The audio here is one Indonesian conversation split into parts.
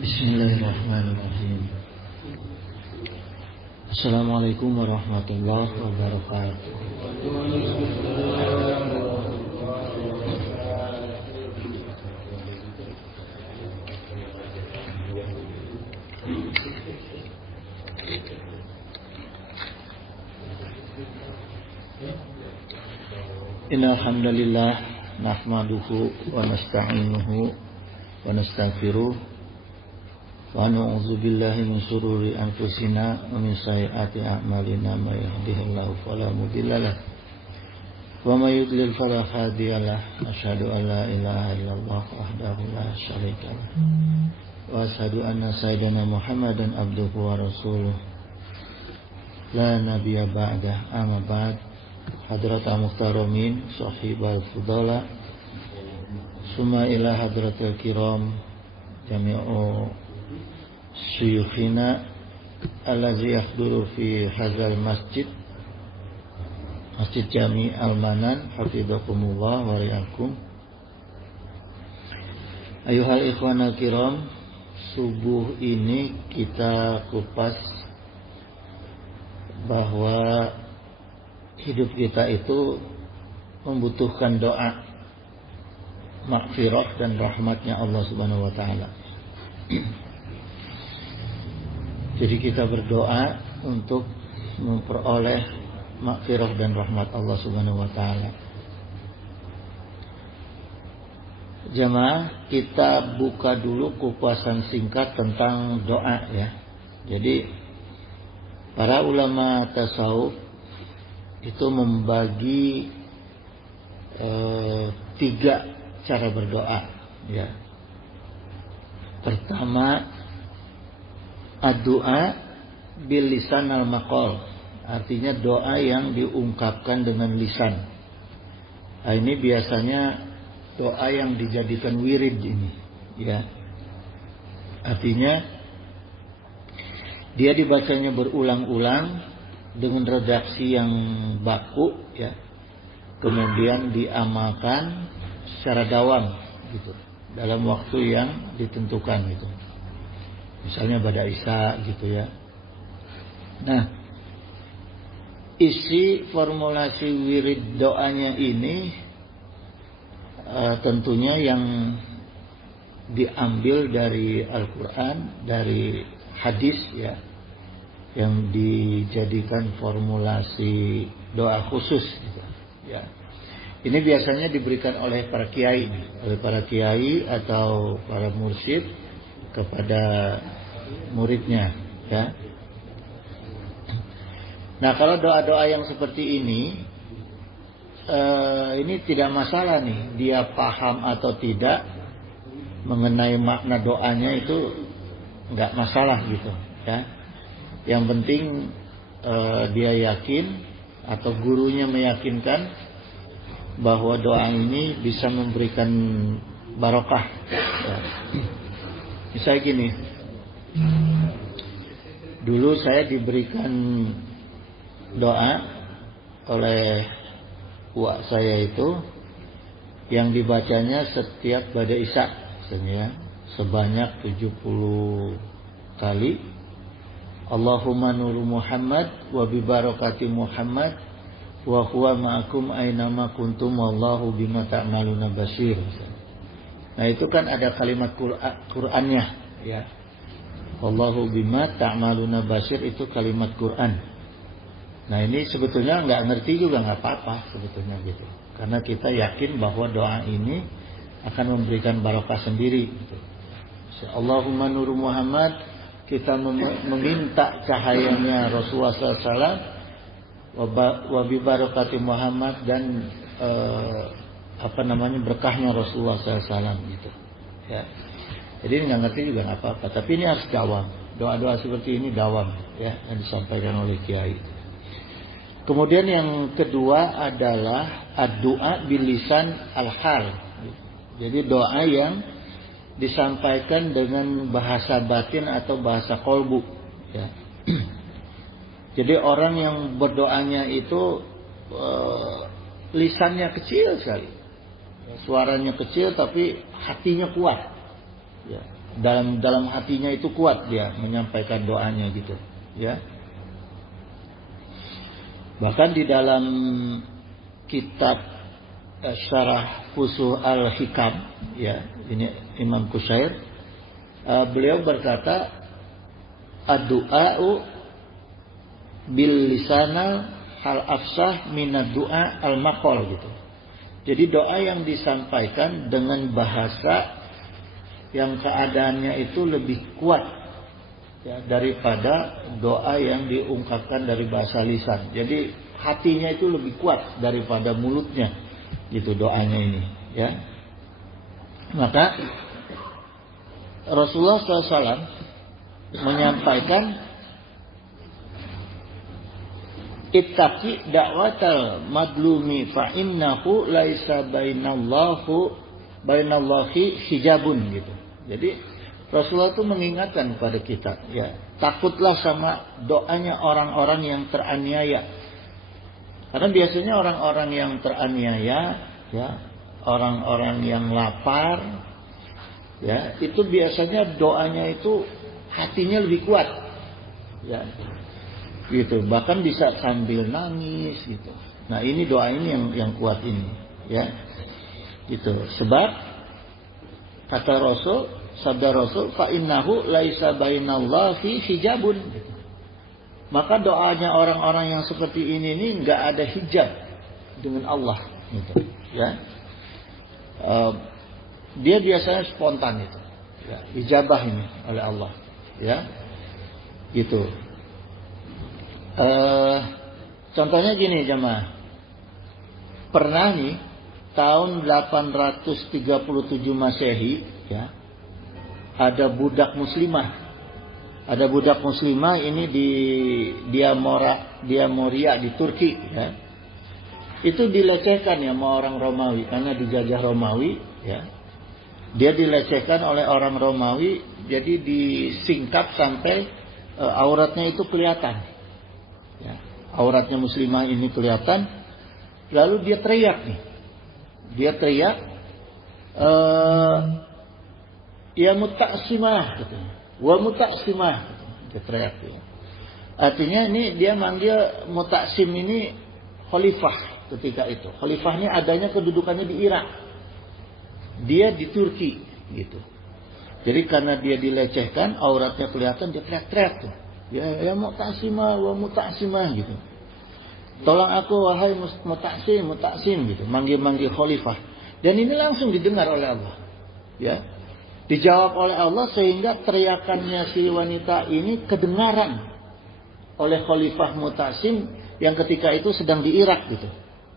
Bismillahirrahmanirrahim. Assalamualaikum warahmatullahi wabarakatuh. Innal hamdalillah nahmaduhu wa nasta'inuhu wa nastaghfiruh wa na'udzu billahi min shururi anfusina wa min sayyiati a'malina may yahdihillahu fala mudhillalah wa may yudlil fala hadiyalah. Asyhadu an la ilaha illallah wahdahu la syarikalah wa asyhadu anna sayyidana Muhammadan abduhu wa rasuluh la nabiyya ba'dah. Amma ba'd. Hadratul muhtaramin sahibal fudala summa ila hadratil kiram jami'u syuyukhina allazi yahduru fi hadzal masjid Jami' Al-Manan hafizakumullah wa ri'akum. Ayuhal ikhwanal kiram, subuh ini kita kupas bahwa hidup kita itu membutuhkan doa maghfirah dan rahmatnya Allah Subhanahu wa taala. Jadi kita berdoa untuk memperoleh maghfirah dan rahmat Allah Subhanahu wa taala. Jamaah, kita buka dulu kupasan singkat tentang doa ya. Jadi para ulama tasawuf itu membagi 3 cara berdoa ya. Pertama, ad-du'a bil lisan al maqal, artinya doa yang diungkapkan dengan lisan. Nah, ini biasanya doa yang dijadikan wirid ini ya. Artinya dia dibacanya berulang-ulang dengan redaksi yang baku ya, kemudian diamalkan secara dawam gitu dalam waktu yang ditentukan gitu, misalnya pada isya gitu ya. Nah, isi formulasi wirid doanya ini tentunya yang diambil dari Al-Quran, dari hadis ya, yang dijadikan formulasi doa khusus gitu, ya. Ini biasanya diberikan oleh para kiai atau para mursyid kepada muridnya ya. Nah, kalau doa-doa yang seperti ini tidak masalah nih dia paham atau tidak mengenai makna doanya, itu nggak masalah gitu ya. Yang penting dia yakin atau gurunya meyakinkan bahwa doa ini bisa memberikan barokah ya. Misalnya gini, dulu saya diberikan doa oleh uak saya itu yang dibacanya setiap pada isya sebanyak 70 kali. Allahumma nuru Muhammad wa bi barakati Muhammad wa huwa ma'akum aynama kuntum wallahu bima ta'maluna basir. Nah, itu kan ada kalimat Qur'annya ya. Wallahu bima ta'maluna basir, itu kalimat Qur'an. Nah, ini sebetulnya nggak ngerti juga nggak apa-apa sebetulnya gitu. Karena kita yakin bahwa doa ini akan memberikan barokah sendiri gitu. Allahumma nuru Muhammad, kita meminta cahayanya Rasulullah SAW, wa bi barakati Muhammad, dan berkahnya Rasulullah SAW gitu ya. Jadi nggak ngerti juga nggak apa-apa, tapi ini harus dawam. Doa-doa seperti ini dawam ya, yang disampaikan oleh kiai. Kemudian yang kedua adalah ad-du'a bil lisan al-hal. Jadi doa yang disampaikan dengan bahasa batin atau bahasa kolbu ya. Jadi orang yang berdoanya itu lisannya kecil sekali, suaranya kecil tapi hatinya kuat ya. dalam hatinya itu kuat dia menyampaikan doanya gitu, ya. Bahkan di dalam kitab Syarah Fusuh Al-Hikam, ya, ini Imam Qushair, beliau berkata, ad-du'a'u bil lisanal hal afsah minad du'a al maqal gitu. Jadi doa yang disampaikan dengan bahasa yang keadaannya itu lebih kuat, ya, daripada doa yang diungkapkan dari bahasa lisan. Jadi hatinya itu lebih kuat daripada mulutnya, gitu doanya ini, ya. Maka Rasulullah SAW menyampaikan, ittaqi da'watal madlumi fa innahu laisa bainallahi hijabun gitu. Jadi Rasulullah itu mengingatkan kepada kita, ya, takutlah sama doanya orang-orang yang teraniaya. Karena biasanya orang-orang yang teraniaya, ya, orang-orang yang lapar, ya, itu biasanya doanya itu hatinya lebih kuat, ya, gitu. Bahkan bisa sambil nangis gitu. Nah, ini doa ini yang kuat ini, ya, gitu. Sebab kata Rasul, sabda Rasul, fa innahu laisa bainallahi hijabun gitu. Maka doanya orang-orang yang seperti ini nggak ada hijab dengan Allah, gitu, ya. Dia biasanya spontan itu, ya, ijabah ini oleh Allah, ya, gitu. Contohnya gini jemaah, pernah nih tahun 837 Masehi, ya, ada budak muslimah ini di Diamoria di Turki, ya. Itu dilecehkan ya sama orang Romawi karena dijajah Romawi, ya. Dia dilecehkan oleh orang Romawi, jadi disingkap sampai auratnya itu kelihatan, ya. Auratnya muslimah ini kelihatan. Lalu dia teriak nih, ya mutaksimah katanya. Wa mutaksimah, dia teriak, ya. Artinya ini dia manggil mutaksim ini khalifah ketika itu. Khalifah ini adanya kedudukannya di Irak, dia di Turki, gitu. Jadi karena dia dilecehkan, auratnya kelihatan, dia teriak-teriak tuh. Ya mutaksimah, wa mutaksimah gitu. Tolong aku wahai mutaksim gitu. Manggil-manggil khalifah. Dan ini langsung didengar oleh Allah, ya. Dijawab oleh Allah sehingga teriakannya si wanita ini kedengaran oleh Khalifah Mu'tasim yang ketika itu sedang di Irak gitu,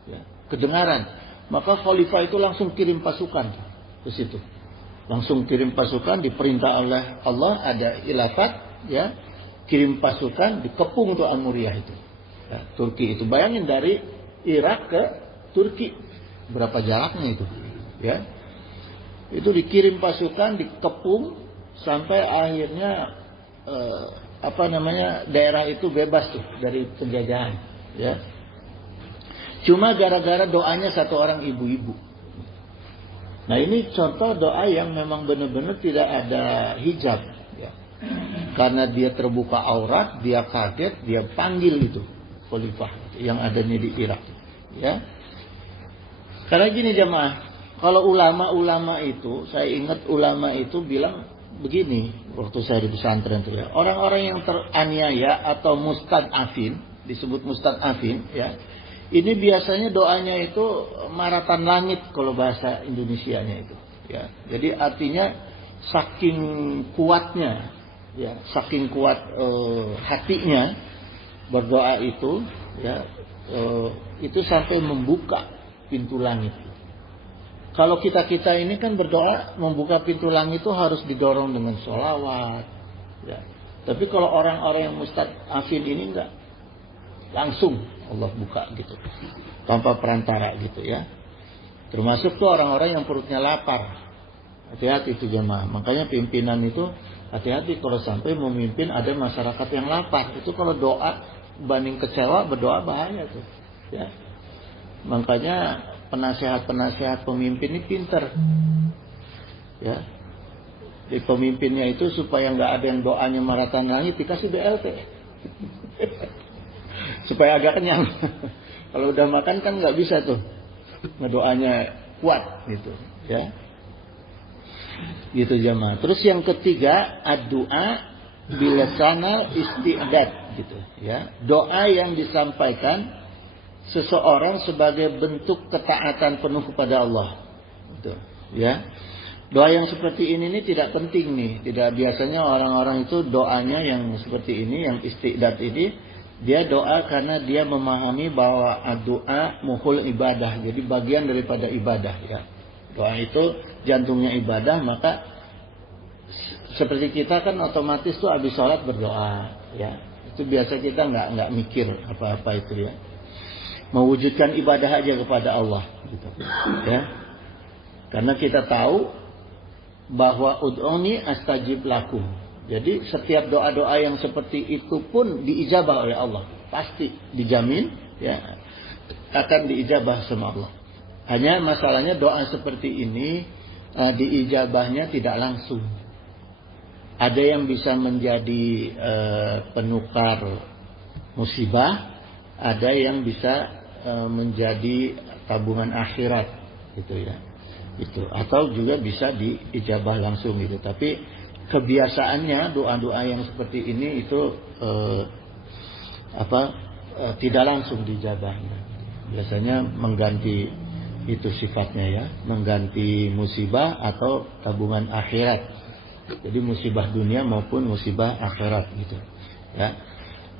ya, kedengaran. Maka Khalifah itu langsung kirim pasukan ke situ, langsung kirim pasukan, diperintah oleh Allah, ada ilafat, ya, kirim pasukan, dikepung tuh Amuriyah itu, ya, Turki itu. Bayangin dari Irak ke Turki berapa jaraknya itu, ya. Itu dikirim pasukan, dikepung sampai akhirnya daerah itu bebas tuh dari penjajahan, ya. Cuma gara-gara doanya satu orang ibu-ibu. Nah, ini contoh doa yang memang benar-benar tidak ada hijab, ya. Karena dia terbuka aurat, dia kaget, dia panggil itu khalifah yang adanya di Irak, ya. Karena gini jemaah, kalau ulama-ulama itu, saya ingat ulama itu bilang begini waktu saya di pesantren itu, ya. Orang-orang yang teraniaya atau mustad'afin, disebut mustad'afin, ya. Ini biasanya doanya itu maratan langit kalau bahasa Indonesianya itu, ya. Jadi artinya saking kuatnya, ya, saking kuat hatinya berdoa itu, ya, itu sampai membuka pintu langit. Kalau kita ini kan berdoa membuka pintu langit itu harus didorong dengan sholawat, ya. Tapi kalau orang-orang yang mustad'afin ini enggak, langsung Allah buka gitu, tanpa perantara gitu, ya. Termasuk tuh orang-orang yang perutnya lapar. Hati-hati itu jemaah. Makanya pimpinan itu hati-hati kalau sampai memimpin ada masyarakat yang lapar. Itu kalau doa banding kecewa, berdoa bahaya tuh, ya. Makanya penasihat-penasihat pemimpin ini pinter, ya. Di pemimpinnya itu supaya nggak ada yang doanya maratan langit dikasih BLT. Supaya agak kenyang. Kalau udah makan kan nggak bisa tuh ngedoanya kuat gitu ya. Gitu jamaah. Terus yang ketiga ad-du'a bilasana isti'dad gitu ya. Doa yang disampaikan seseorang sebagai bentuk ketaatan penuh kepada Allah. Gitu ya. Doa yang seperti ini tidak penting nih. Tidak biasanya orang-orang itu doanya yang seperti ini, yang istiqdat ini, dia doa karena dia memahami bahwa doa muhul ibadah. Jadi bagian daripada ibadah ya. Doa itu jantungnya ibadah, maka seperti kita kan otomatis tuh habis sholat berdoa ya. Itu biasa kita nggak mikir apa-apa itu ya. Mewujudkan ibadah aja kepada Allah gitu ya. Karena kita tahu bahwa ud'uni astajib lakum. Jadi setiap doa-doa yang seperti itu pun diijabah oleh Allah. Pasti dijamin ya akan diijabah sama Allah. Hanya masalahnya doa seperti ini diijabahnya tidak langsung. Ada yang bisa menjadi penukar musibah, ada yang bisa menjadi tabungan akhirat gitu ya. Itu atau juga bisa diijabah langsung gitu. Tapi kebiasaannya doa-doa yang seperti ini itu tidak langsung diijabahnya. Biasanya mengganti itu sifatnya ya, mengganti musibah atau tabungan akhirat. Jadi musibah dunia maupun musibah akhirat gitu ya.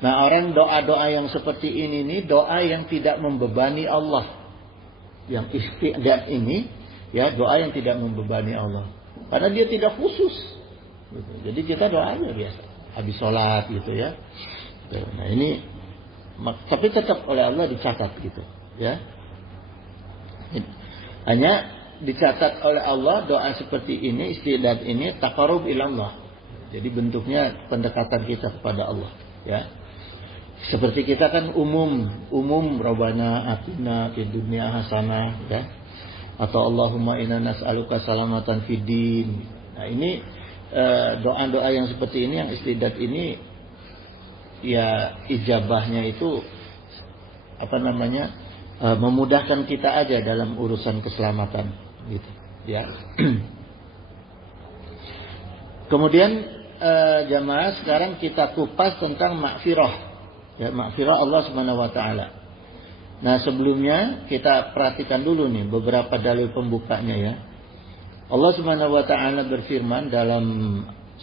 Nah, orang doa-doa yang seperti ini nih doa yang tidak membebani Allah. Yang istiqdat ini ya, doa yang tidak membebani Allah. Karena dia tidak khusus. Gitu. Jadi kita doa aja biasa. Habis sholat gitu ya. Nah ini, tapi tetap oleh Allah dicatat gitu. Ya. Hanya dicatat oleh Allah doa seperti ini, istiqdat ini, taqarrub ilallah. Jadi bentuknya pendekatan kita kepada Allah. Ya. Seperti kita kan umum Rabbana atina fid dunya hasanah ya. Atau Allahumma inna nas'aluka salamatan fid din. Nah, ini doa-doa yang seperti ini yang istiqdat ini ya ijabahnya itu memudahkan kita aja dalam urusan keselamatan gitu ya. Kemudian jamaah sekarang kita kupas tentang maghfirah. Ya, maghfirah Allah Subhanahu wa taala. Nah, sebelumnya kita perhatikan dulu nih beberapa dalil pembukanya ya. Allah Subhanahu wa taala berfirman dalam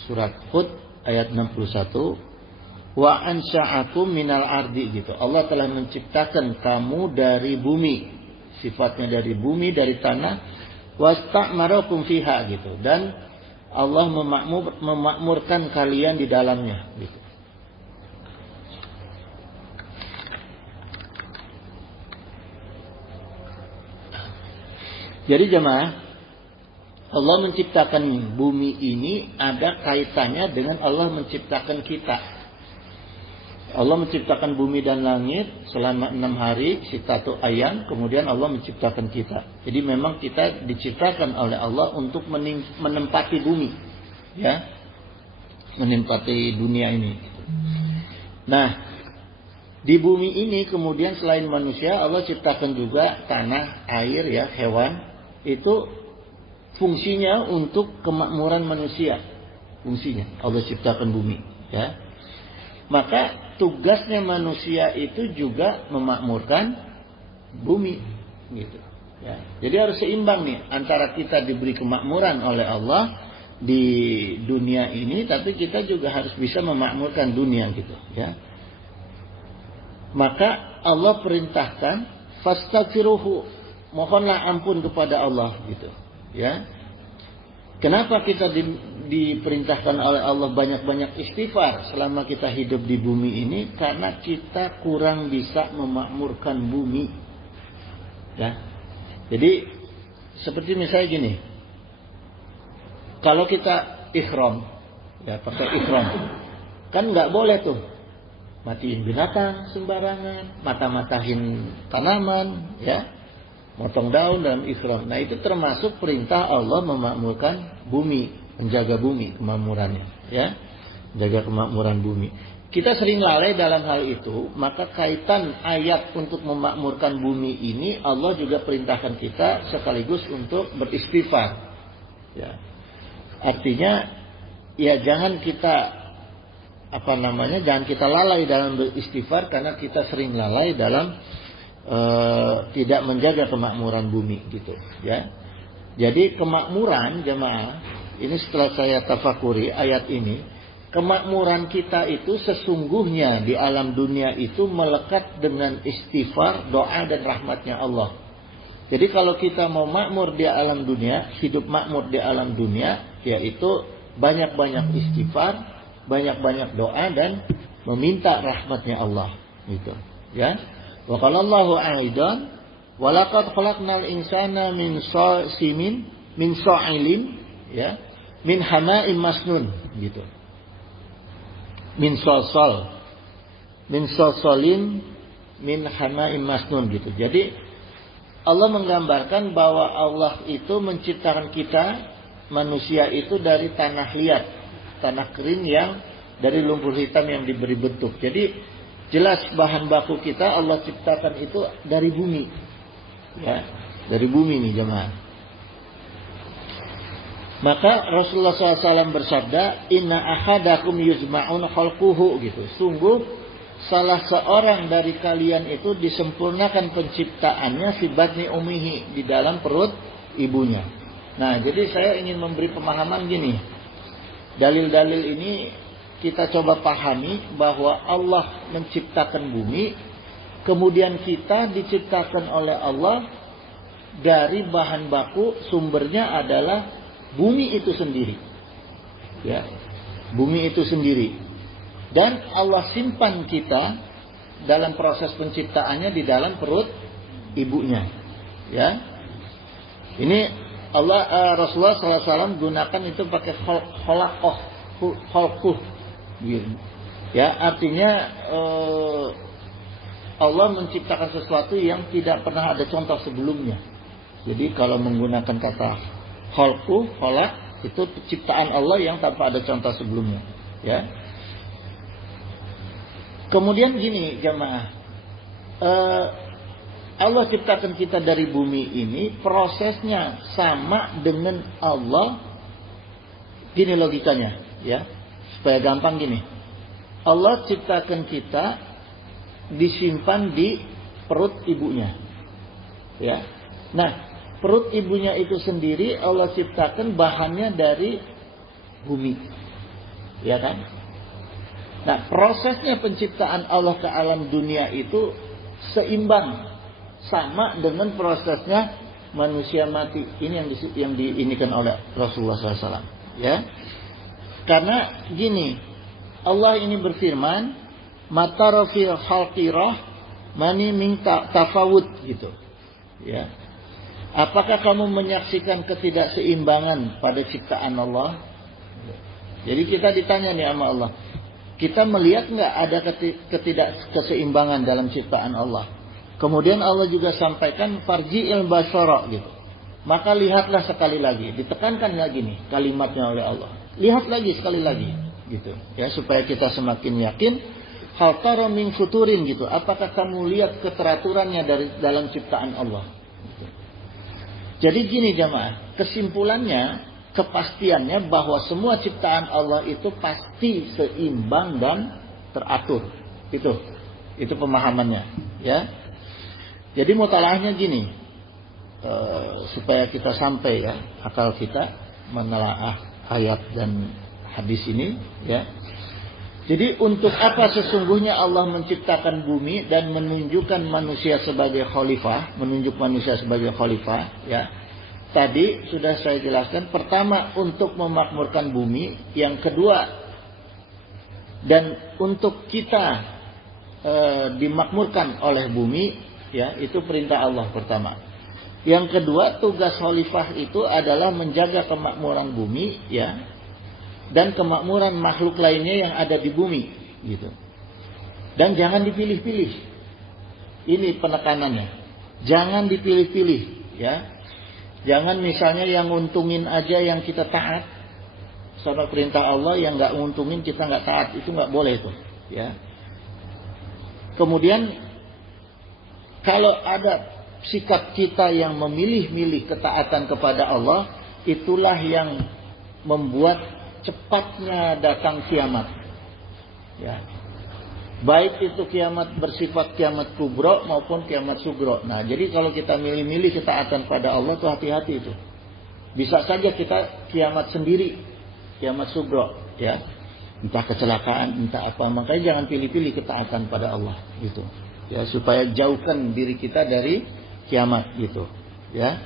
surat Hud ayat 61, wa ansha'akum minal ardi gitu. Allah telah menciptakan kamu dari bumi. Sifatnya dari bumi, dari tanah, wasta'marakum fiha gitu. Dan Allah memakmurkan kalian di dalamnya gitu. Jadi jemaah, Allah menciptakan bumi ini ada kaitannya dengan Allah menciptakan kita. Allah menciptakan bumi dan langit selama 6 hari, sittatu ayyam, kemudian Allah menciptakan kita. Jadi memang kita diciptakan oleh Allah untuk menempati bumi, ya, menempati dunia ini. Nah, di bumi ini kemudian selain manusia, Allah ciptakan juga tanah, air, ya, hewan. Itu fungsinya untuk kemakmuran manusia. Fungsinya Allah ciptakan bumi, ya. Maka tugasnya manusia itu juga memakmurkan bumi, gitu. Ya. Jadi harus seimbang nih antara kita diberi kemakmuran oleh Allah di dunia ini, tapi kita juga harus bisa memakmurkan dunia, gitu. Ya. Maka Allah perintahkan fastaghfiruhu, mohonlah ampun kepada Allah, gitu. Ya. Kenapa kita diperintahkan oleh Allah banyak-banyak istighfar selama kita hidup di bumi ini? Karena kita kurang bisa memakmurkan bumi. Ya. Jadi seperti misalnya gini, kalau kita ihram, ya, pakai ihram, kan nggak boleh tuh matiin binatang sembarangan, mata-matahin tanaman, ya, motong daun dalam ihram. Nah, itu termasuk perintah Allah memakmurkan bumi. menjaga bumi kemakmurannya, ya, menjaga kemakmuran bumi. Kita sering lalai dalam hal itu, maka kaitan ayat untuk memakmurkan bumi ini Allah juga perintahkan kita sekaligus untuk beristighfar. Ya. Artinya ya jangan kita jangan kita lalai dalam beristighfar karena kita sering lalai dalam tidak menjaga kemakmuran bumi gitu, ya. Jadi kemakmuran jemaah, ini setelah saya tafakuri ayat ini, kemakmuran kita itu sesungguhnya di alam dunia itu melekat dengan istighfar, doa dan rahmatnya Allah. Jadi kalau kita mau makmur di alam dunia, hidup makmur di alam dunia, yaitu banyak-banyak istighfar, banyak-banyak doa dan meminta rahmatnya Allah. Gitu, ya. Wa qala Allahu aidan, wa laqad khalaqnal insana min sa'ilin, ya, min hama'im masnun, gitu. Min solsolin min hama'im masnun, gitu. Jadi Allah menggambarkan bahwa Allah itu menciptakan kita manusia itu dari tanah liat, tanah kering yang dari lumpur hitam yang diberi bentuk. Jadi jelas bahan baku kita Allah ciptakan itu dari bumi, ya, dari bumi nih jemaah. Maka Rasulullah SAW bersabda, Inna ahadakum yuzma'un khalquhu, gitu. Sungguh salah seorang dari kalian itu disempurnakan penciptaannya fi batni ummihi, di dalam perut ibunya. Nah, jadi saya ingin memberi pemahaman gini. Dalil-dalil ini kita coba pahami bahwa Allah menciptakan bumi, kemudian kita diciptakan oleh Allah dari bahan baku, sumbernya adalah bumi itu sendiri, ya, bumi itu sendiri, dan Allah simpan kita dalam proses penciptaannya di dalam perut ibunya, ya. Ini Allah Rasulullah SAW gunakan itu pakai khalquh, ya, artinya Allah menciptakan sesuatu yang tidak pernah ada contoh sebelumnya. Jadi kalau menggunakan kata khalquh, khalaq, itu ciptaan Allah yang tanpa ada contoh sebelumnya, ya. Kemudian gini jemaah, Allah ciptakan kita dari bumi ini, prosesnya sama dengan Allah. Gini logikanya, ya, supaya gampang gini. Allah ciptakan kita disimpan di perut ibunya, ya. Nah, perut ibunya itu sendiri Allah ciptakan bahannya dari bumi, ya kan? Nah, prosesnya penciptaan Allah ke alam dunia itu seimbang, sama dengan prosesnya manusia mati. Ini yang diinikan oleh Rasulullah SAW, ya. Karena gini, Allah ini berfirman, matara fil khalqirah mani min tafawut, gitu, ya. Apakah kamu menyaksikan ketidakseimbangan pada ciptaan Allah? Jadi kita ditanya nih sama Allah, kita melihat nggak ada ketidakseimbangan dalam ciptaan Allah? Kemudian Allah juga sampaikan farji'il basara, gitu. Maka lihatlah sekali lagi, ditekankan lagi nih kalimatnya oleh Allah. Lihat lagi sekali lagi, gitu, ya, supaya kita semakin yakin. Hal tara min futurin, gitu. Apakah kamu lihat keteraturannya dalam ciptaan Allah? Jadi gini jemaah, kesimpulannya, kepastiannya bahwa semua ciptaan Allah itu pasti seimbang dan teratur. Itu pemahamannya, ya. Jadi mutalaahnya gini, supaya kita sampai, ya, akal kita menelaah ayat dan hadis ini, ya. Jadi untuk apa sesungguhnya Allah menciptakan bumi dan menunjukkan manusia sebagai khalifah, ya. Tadi sudah saya jelaskan, pertama untuk memakmurkan bumi, yang kedua dan untuk kita dimakmurkan oleh bumi, ya, itu perintah Allah pertama. Yang kedua, tugas khalifah itu adalah menjaga kemakmuran bumi, ya, dan kemakmuran makhluk lainnya yang ada di bumi, gitu. Dan jangan dipilih-pilih. Ini penekanannya. Jangan dipilih-pilih, ya. Jangan misalnya yang nguntungin aja yang kita taat, sama perintah Allah yang nggak nguntungin kita nggak taat, itu nggak boleh itu, ya. Kemudian kalau ada sikap kita yang memilih-milih ketaatan kepada Allah, itulah yang membuat cepatnya datang kiamat. Ya. Baik itu kiamat bersifat kiamat kubro maupun kiamat sugro. Nah, jadi kalau kita milih-milih ketaatan pada Allah tuh hati-hati itu. Bisa saja kita kiamat sendiri, kiamat sugro, ya. Entah kecelakaan, entah apa. Makanya jangan pilih-pilih ketaatan pada Allah gitu. Ya, supaya jauhkan diri kita dari kiamat gitu, ya.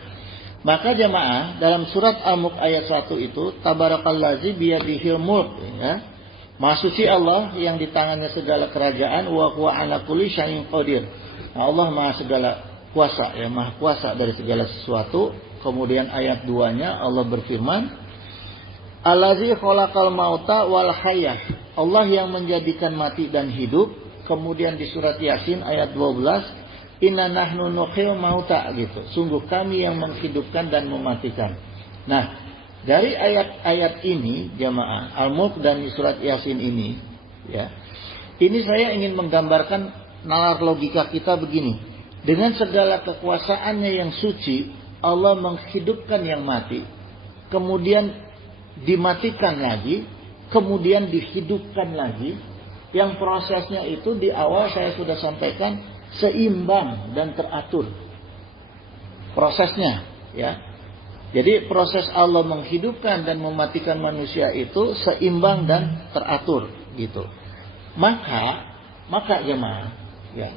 Maka jemaah dalam surat Al-Mulk ayat 1 itu tabarakallazi biyadihil mulk, ya. Maha suci Allah yang di tangannya segala kerajaan, wa huwa ala kulli syai'in qadir. Nah, Allah Maha segala kuasa, ya, Maha kuasa dari segala sesuatu. Kemudian ayat 2-nya Allah berfirman, Allazi khalaqal mauta wal hayyah. Allah yang menjadikan mati dan hidup. Kemudian di surat Yasin ayat 12, Inna nahnu nuhyil mauta gitu. Sungguh kami yang menghidupkan dan mematikan. Nah, dari ayat-ayat ini jamaah Al-Mulk dan di surat Yasin ini, ya. Ini saya ingin menggambarkan nalar logika kita begini. Dengan segala kekuasaannya yang suci, Allah menghidupkan yang mati. Kemudian dimatikan lagi, kemudian dihidupkan lagi, yang prosesnya itu di awal saya sudah sampaikan seimbang dan teratur prosesnya, ya. Jadi proses Allah menghidupkan dan mematikan manusia itu seimbang dan teratur gitu. Maka jemaah, ya,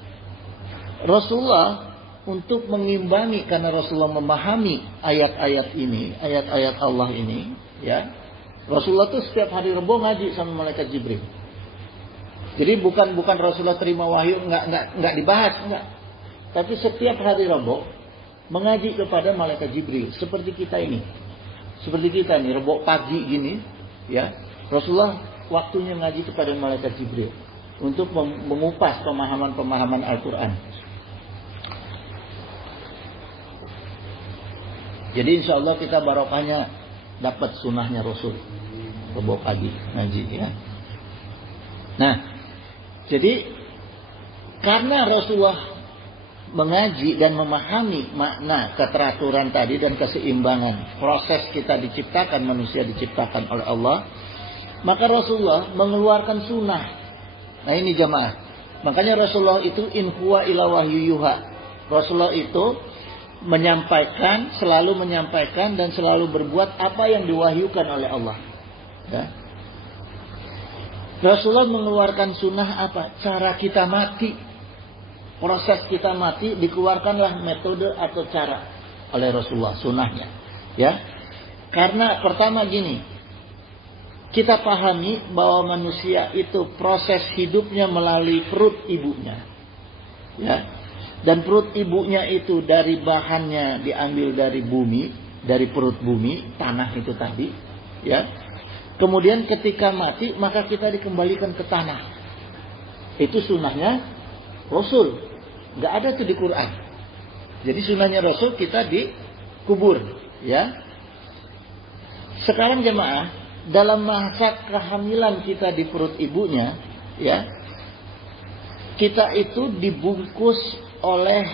Rasulullah untuk mengimbangi, karena Rasulullah memahami ayat-ayat ini, ayat-ayat Allah ini, ya, Rasulullah tuh setiap hari Rebo ngaji sama malaikat Jibril. Jadi bukan Rasulullah terima wahyu nggak dibahas, enggak. Tapi setiap hari Rebo mengaji kepada malaikat Jibril seperti kita ini. Seperti kita nih, Rebo pagi gini, ya. Rasulullah waktunya ngaji kepada malaikat Jibril untuk mengupas pemahaman-pemahaman Al-Qur'an. Jadi insya Allah kita barokahnya dapat sunnahnya Rasul. Rebo pagi ngaji, ya. Nah, jadi karena Rasulullah mengaji dan memahami makna keteraturan tadi dan keseimbangan proses kita diciptakan, manusia diciptakan oleh Allah, maka Rasulullah mengeluarkan sunnah. Nah ini jamaah, makanya Rasulullah itu in huwa illa wahyu yuha. Rasulullah itu menyampaikan, selalu menyampaikan dan selalu berbuat apa yang diwahyukan oleh Allah, ya. Rasulullah mengeluarkan sunnah apa? Cara kita mati, proses kita mati, dikeluarkanlah metode atau cara oleh Rasulullah, sunnahnya, ya. Karena pertama gini, kita pahami bahwa manusia itu proses hidupnya melalui perut ibunya, ya. Dan perut ibunya itu dari bahannya diambil dari bumi, dari perut bumi, tanah itu tadi, ya. Kemudian ketika mati maka kita dikembalikan ke tanah. Itu sunnahnya Rasul. Nggak ada tuh di Quran. Jadi sunnahnya Rasul kita dikubur, ya. Sekarang jemaah, dalam masa kehamilan kita di perut ibunya, ya, kita itu dibungkus oleh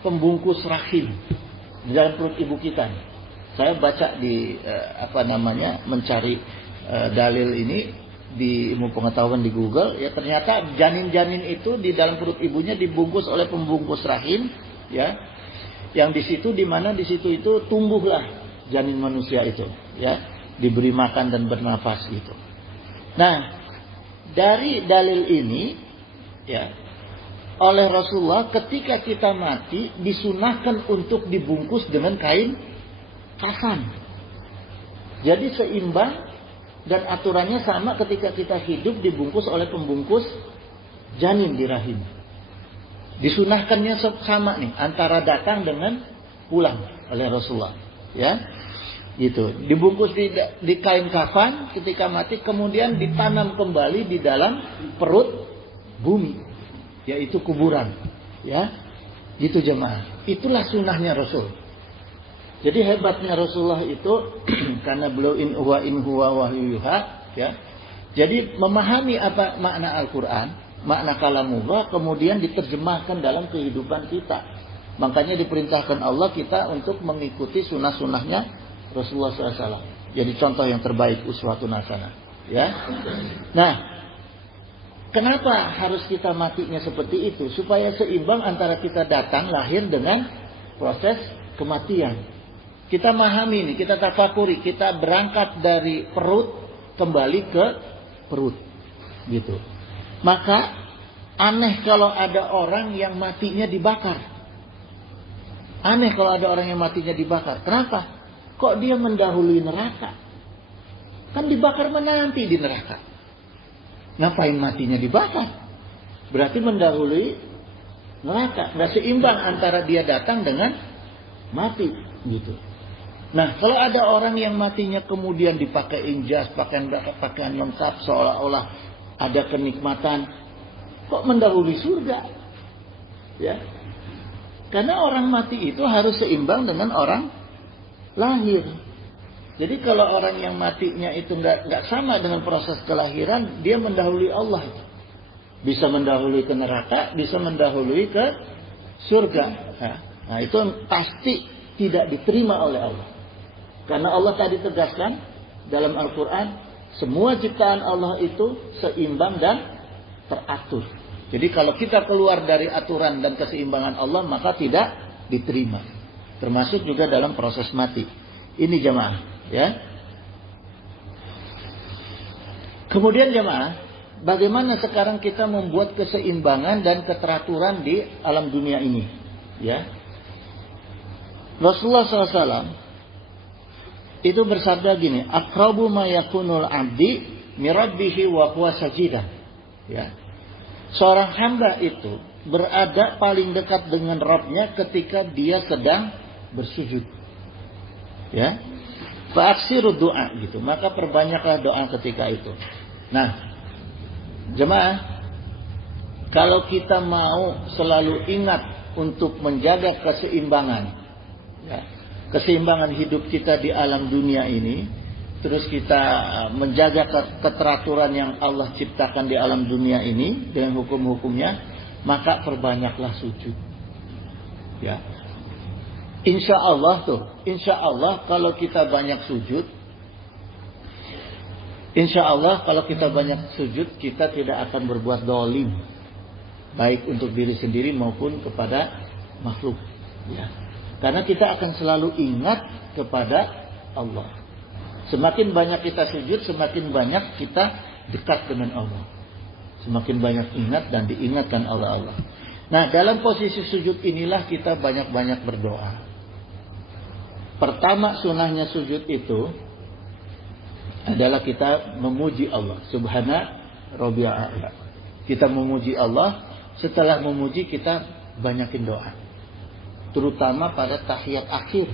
pembungkus rahim di dalam perut ibu kita. Saya baca di mencari dalil ini di ilmu pengetahuan di Google, ya, ternyata janin-janin itu di dalam perut ibunya dibungkus oleh pembungkus rahim, ya, yang di situ, di mana di situ itu tumbuhlah janin manusia itu, ya, diberi makan dan bernafas gitu. Nah, dari dalil ini, ya, oleh Rasulullah ketika kita mati disunahkan untuk dibungkus dengan kain kafan. Jadi seimbang dan aturannya sama ketika kita hidup dibungkus oleh pembungkus janin di rahim. Disunahkannya sama nih antara datang dengan pulang oleh Rasulullah, ya. Gitu. Dibungkus di kain kafan ketika mati, kemudian ditanam kembali di dalam perut bumi, yaitu kuburan, ya. Gitu jemaah. Itulah sunnahnya Rasul. Jadi hebatnya Rasulullah itu karena beliau in huwa wahyu yuha, ya. Jadi memahami apa makna Al-Qur'an, makna kalamullah, kemudian diterjemahkan dalam kehidupan kita. Makanya diperintahkan Allah kita untuk mengikuti sunnah-sunnahnya Rasulullah SAW. Jadi contoh yang terbaik, uswatun hasanah, ya. Nah, kenapa harus kita matinya seperti itu? Supaya seimbang antara kita datang lahir dengan proses kematian. Kita memahami ini, kita tafakuri, kita berangkat dari perut kembali ke perut, gitu. Maka aneh kalau ada orang yang matinya dibakar. Aneh kalau ada orang yang matinya dibakar. Kenapa? Kok dia mendahului neraka? Kan dibakar menanti di neraka. Ngapain matinya dibakar? Berarti mendahului neraka. Nggak seimbang antara dia datang dengan mati, gitu. Nah, kalau ada orang yang matinya kemudian dipakai jas, pakaian lengkap, seolah-olah ada kenikmatan, kok mendahului surga? Ya, karena orang mati itu harus seimbang dengan orang lahir. Jadi kalau orang yang matinya itu nggak sama dengan proses kelahiran, dia mendahului Allah. Bisa mendahului ke neraka, bisa mendahului ke surga. Nah, itu pasti tidak diterima oleh Allah. Karena Allah tadi tegaskan dalam Al-Quran, semua ciptaan Allah itu seimbang dan teratur. Jadi kalau kita keluar dari aturan dan keseimbangan Allah, maka tidak diterima. Termasuk juga dalam proses mati. Ini jamaah, ya. Kemudian jamaah, bagaimana sekarang kita membuat keseimbangan dan keteraturan di alam dunia ini, ya. Rasulullah SAW itu bersabda gini, aqrabu ma yakunul abdi mirabbihi wa huwa sajidah. Ya. Seorang hamba itu berada paling dekat dengan Rabbnya ketika dia sedang bersujud. Ya. Fa'aksiru doa gitu. Maka perbanyaklah doa ketika itu. Nah, jemaah, kalau kita mau selalu ingat untuk menjaga keseimbangan, ya, keseimbangan hidup kita di alam dunia ini, terus kita menjaga keteraturan yang Allah ciptakan di alam dunia ini dengan hukum-hukumnya, maka perbanyaklah sujud. Ya. Insya Allah kalau kita banyak sujud, insya Allah kalau kita banyak sujud, kita tidak akan berbuat dolim, baik untuk diri sendiri maupun kepada makhluk. Ya. Karena kita akan selalu ingat kepada Allah. Semakin banyak kita sujud, semakin banyak kita dekat dengan Allah. Semakin banyak ingat dan diingatkan oleh Allah. Nah, dalam posisi sujud inilah kita banyak-banyak berdoa. Pertama sunahnya sujud itu adalah kita memuji Allah. Subhana Rabbiyal A'la. Kita memuji Allah. Setelah memuji kita banyakin doa. Terutama pada tahiyat akhir,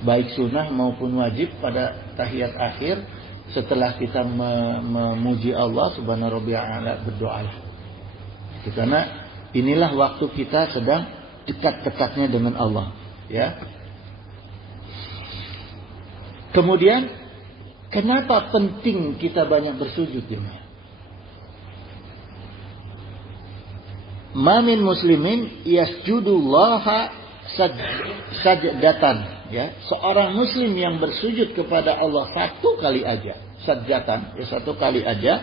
baik sunnah maupun wajib pada tahiyat akhir, setelah kita memuji Allah Subhanahu Rabbiyal A'la, berdoalah. Karena inilah waktu kita sedang dekat-dekatnya dengan Allah, ya. Kemudian, kenapa penting kita banyak bersujud, ya? Ma min muslimin yasjudullaha sajdatan, ya. Seorang muslim yang bersujud kepada Allah satu kali aja, sajdatan, ya, satu kali aja,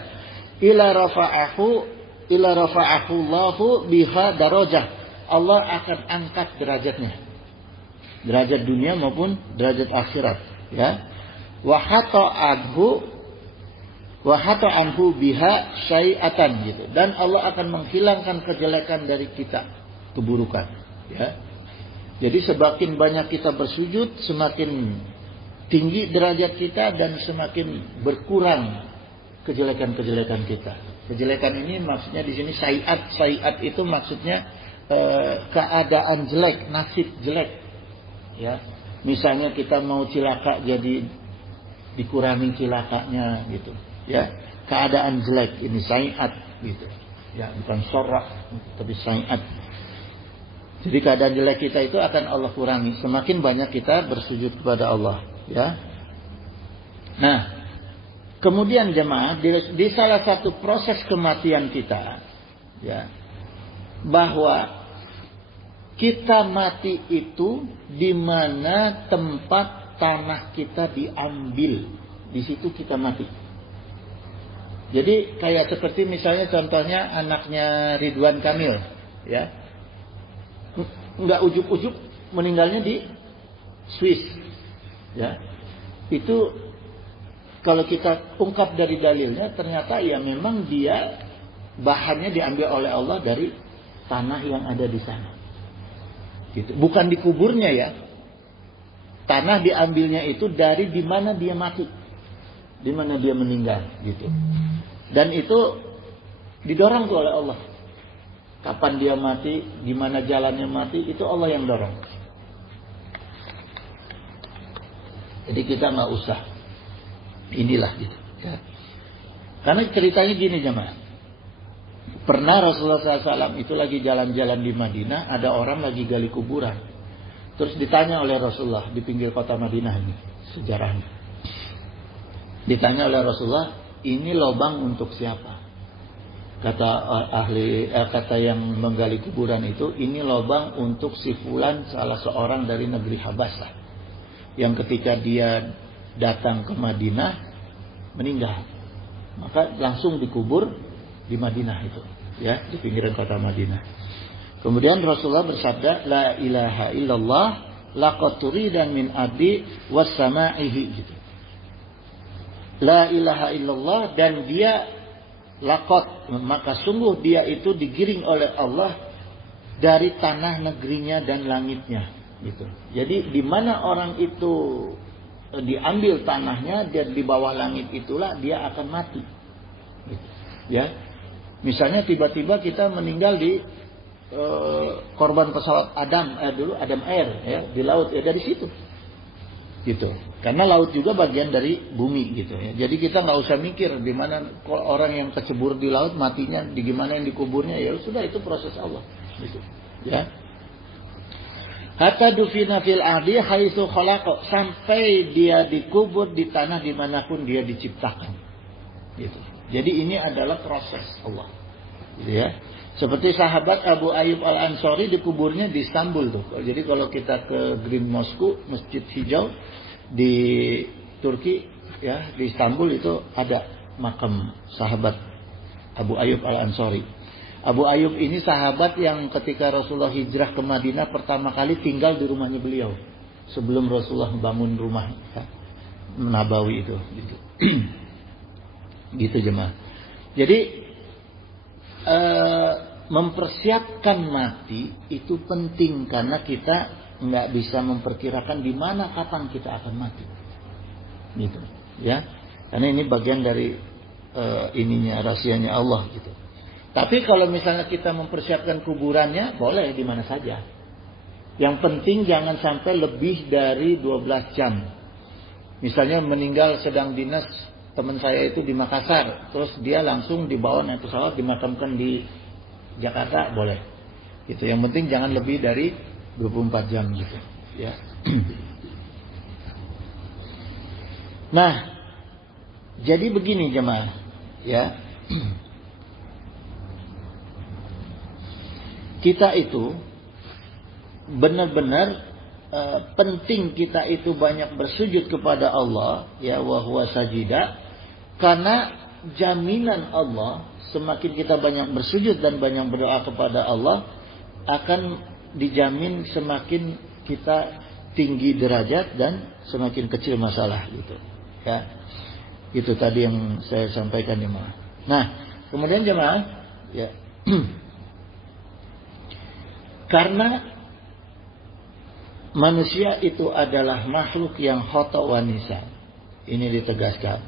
ila rafa'ahu Allahu biha darajah. Allah akan angkat derajatnya. Derajat dunia maupun derajat akhirat, ya. Wa hata anhu biha syai'atan, gitu. Dan Allah akan menghilangkan kejelekan dari kita, keburukan, ya. Jadi semakin banyak kita bersujud, semakin tinggi derajat kita dan semakin berkurang kejelekan-kejelekan kita. Kejelekan ini maksudnya di sini syai'at itu maksudnya keadaan jelek, nasib jelek, ya. Misalnya kita mau cilaka, jadi dikurangi cilakanya, gitu. Ya, keadaan jelek, ini syai'at, gitu. Ya, bukan syarra tapi syai'at. Jadi keadaan jelek kita itu akan Allah kurangi semakin banyak kita bersujud kepada Allah, ya. Nah, kemudian jemaah di salah satu proses kematian kita, ya, bahwa kita mati itu di mana tempat tanah kita diambil, di situ kita mati. Jadi kayak seperti misalnya contohnya anaknya Ridwan Kamil, ya. Enggak ujuk-ujuk meninggalnya di Swiss, ya. Itu kalau kita ungkap dari dalilnya, ternyata ya memang dia bahannya diambil oleh Allah dari tanah yang ada di sana, gitu. Bukan dikuburnya, ya. Tanah diambilnya itu dari di mana dia mati, di mana dia meninggal, gitu. Dan itu didorong oleh Allah. Kapan dia mati, gimana jalannya mati, itu Allah yang dorong. Jadi kita nggak usah inilah gitu, ya. Karena ceritanya gini jemaah. Pernah Rasulullah SAW itu lagi jalan-jalan di Madinah, ada orang lagi gali kuburan. Terus ditanya oleh Rasulullah di pinggir kota Madinah ini, sejarahnya. Ditanya oleh Rasulullah, ini lubang untuk siapa? Kata yang menggali kuburan itu, ini lubang untuk si fulan, salah seorang dari negeri Habasah, yang ketika dia datang ke Madinah meninggal, maka langsung dikubur di Madinah itu, ya, di pinggiran kota Madinah. Kemudian Rasulullah bersabda, la ilaha illallah laqad turida min abdi was sama'ihi, gitu. La ilaha illallah, dan dia laqad, maka sungguh dia itu digiring oleh Allah dari tanah negerinya dan langitnya, gitu. Jadi di mana orang itu diambil tanahnya, dan di bawah langit itulah dia akan mati, gitu, ya. Misalnya tiba-tiba kita meninggal di korban pesawat Adam Air, ya, di laut, ya, dari situ, gitu. Karena laut juga bagian dari bumi, gitu, ya. Jadi kita nggak usah mikir di mana orang yang kecebur di laut matinya, di gimana yang dikuburnya, ya sudah, itu proses Allah, gitu, ya. Hatta dufina fil ardi haitsu khalaqa, sampai dia dikubur di tanah dimanapun dia diciptakan, gitu. Jadi ini adalah proses Allah, gitu, ya. Seperti sahabat Abu Ayyub Al-Ansari dikuburnya di Istanbul tuh. Jadi kalau kita ke Green Mosque, Masjid Hijau di Turki, ya, di Istanbul itu ada makam sahabat Abu Ayyub Al-Ansari. Abu Ayyub ini sahabat yang ketika Rasulullah hijrah ke Madinah pertama kali tinggal di rumahnya beliau sebelum Rasulullah membangun rumah, ya, Nabawi itu, gitu. Gitu jemaah. Jadi mempersiapkan mati itu penting, karena kita nggak bisa memperkirakan di mana kapan kita akan mati, gitu, ya. Karena ini bagian dari ininya, rahasianya Allah, gitu. Tapi kalau misalnya kita mempersiapkan kuburannya, boleh di mana saja. Yang penting jangan sampai lebih dari 12 jam. Misalnya meninggal sedang dinas, teman saya itu di Makassar, terus dia langsung dibawa naik pesawat dimakamkan di Jakarta, boleh, gitu. Yang penting jangan lebih dari 24 jam, gitu, ya. Nah, jadi begini jemaah, ya. Kita itu benar-benar penting kita itu banyak bersujud kepada Allah, ya, wa huwa sajida, karena jaminan Allah semakin kita banyak bersujud dan banyak berdoa kepada Allah, akan dijamin semakin kita tinggi derajat dan semakin kecil masalah, gitu, ya. Itu tadi yang saya sampaikan jemaah. Nah, kemudian jemaah, ya. Karena manusia itu adalah makhluk yang khata wa nisan. Ini ditegaskan,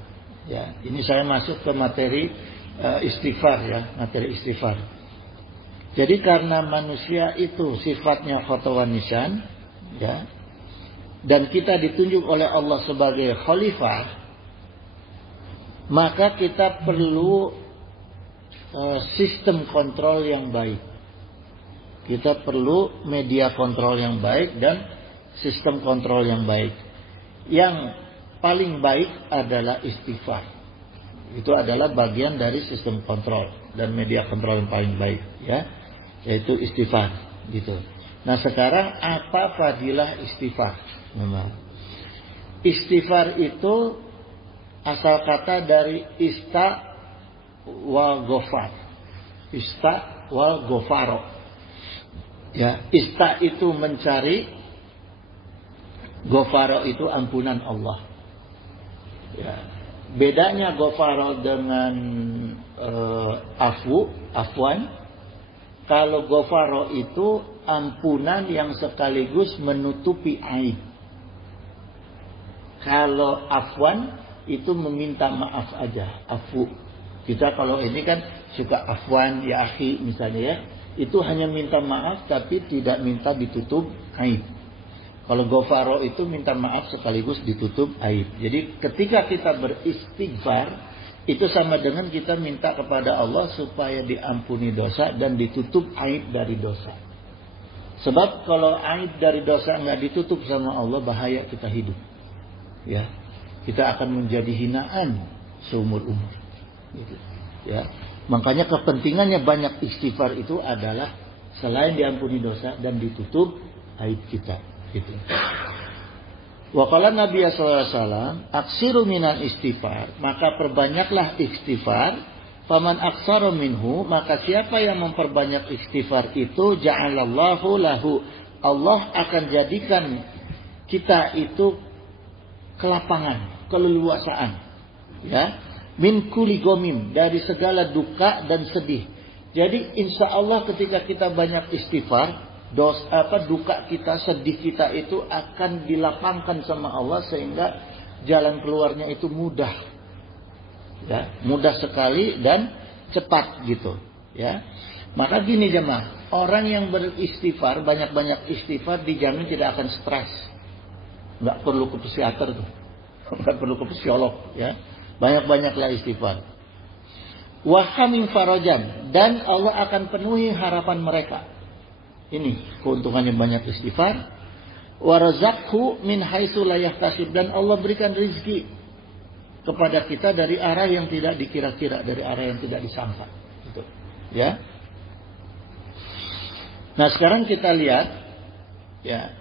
ya. Ini saya masuk ke materi istighfar, ya, materi istighfar. Jadi karena manusia itu sifatnya khata wa nisan, ya, dan kita ditunjuk oleh Allah sebagai khalifah, maka kita perlu sistem kontrol yang baik. Kita perlu media kontrol yang baik dan sistem kontrol yang baik. Yang paling baik adalah istighfar. Itu adalah bagian dari sistem kontrol dan media kontrol yang paling baik, ya, yaitu istighfar, gitu. Nah, sekarang apa fadilah istighfar? Memang istighfar itu asal kata dari ista wal ghafar. Ista wal ghafaro. Ya, ista itu mencari, ghafaro itu ampunan Allah. Ya. Bedanya ghafaro dengan afwan. Kalau ghafaro itu ampunan yang sekaligus menutupi aib. Kalau afwan itu meminta maaf aja, afu. Kita kalau ini kan suka afwan ya akhi misalnya, ya, itu hanya minta maaf tapi tidak minta ditutup aib. Kalau ghafaro itu minta maaf sekaligus ditutup aib. Jadi ketika kita beristighfar, itu sama dengan kita minta kepada Allah supaya diampuni dosa dan ditutup aib dari dosa. Sebab kalau aib dari dosa nggak ditutup sama Allah, bahaya kita hidup. Ya, kita akan menjadi hinaan seumur umur. Gitu. Ya, makanya kepentingannya banyak istighfar itu adalah selain diampuni dosa dan ditutup aib kita. Gitu. Wa qala Nabi sallallahu alaihi wasallam, aksiru minal istighfar, maka perbanyaklah istighfar. Faman aksara minhu, maka siapa yang memperbanyak istighfar itu, ja'alallahu lahu, Allah akan jadikan kita itu kelapangan, keleluasaan, ya, min kulli ghamim, dari segala duka dan sedih. Jadi insya Allah ketika kita banyak istighfar, duka kita, sedih kita itu akan dilapangkan sama Allah sehingga jalan keluarnya itu mudah, ya, mudah sekali dan cepat gitu, ya. Maka gini jemaah, orang yang beristighfar, banyak-banyak istighfar, dijamin tidak akan stres. Nggak perlu ke psikiater tuh, nggak perlu ke psikolog, ya. Banyak-banyaklah istighfar. Wahamin farajan, dan Allah akan penuhi harapan mereka. Ini keuntungannya banyak istighfar. Warazaqhu min haitsu la yahtasib, dan Allah berikan rezeki kepada kita dari arah yang tidak dikira-kira, dari arah yang tidak disangka. Gitu. Ya. Nah, sekarang kita lihat, ya,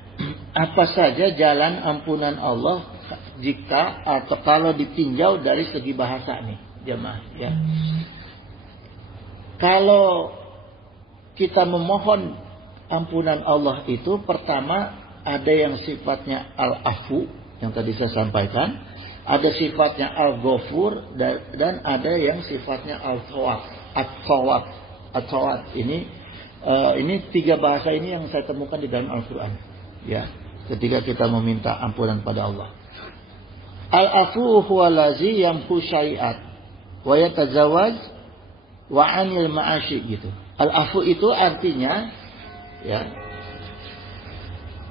apa saja jalan ampunan Allah jika atau kalau ditinjau dari segi bahasa nih, jemaah, ya. Kalau kita memohon ampunan Allah itu, pertama ada yang sifatnya al-afu yang tadi saya sampaikan, ada sifatnya al-ghafur, dan ada yang sifatnya al-thawab. At-thawab ini tiga bahasa ini yang saya temukan di dalam Al-Qur'an, ya, ketika kita meminta ampunan pada Allah. Al-afu huwa allazi yamhu syai'at wa yatazawwaj wa 'anil ma'asyi, gitu. Al-afu itu artinya, ya,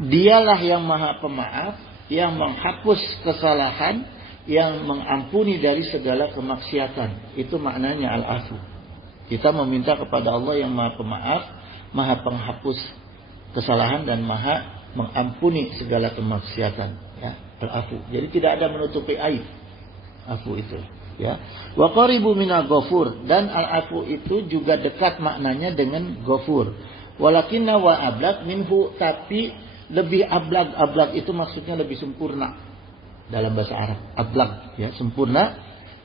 dialah yang maha pemaaf, yang menghapus kesalahan, yang mengampuni dari segala kemaksiatan. Itu maknanya al-afu. Kita meminta kepada Allah yang maha pemaaf, maha penghapus kesalahan, dan maha mengampuni segala kemaksiatan, ya, al-afu. Jadi tidak ada menutupi aib, afu itu, ya. Wa qaribu minal ghafur, dan al-afu itu juga dekat maknanya dengan ghafur. Walakinna wa ablaq minhu, tapi lebih ablaq itu maksudnya lebih sempurna dalam bahasa Arab. Ablaq, ya, sempurna,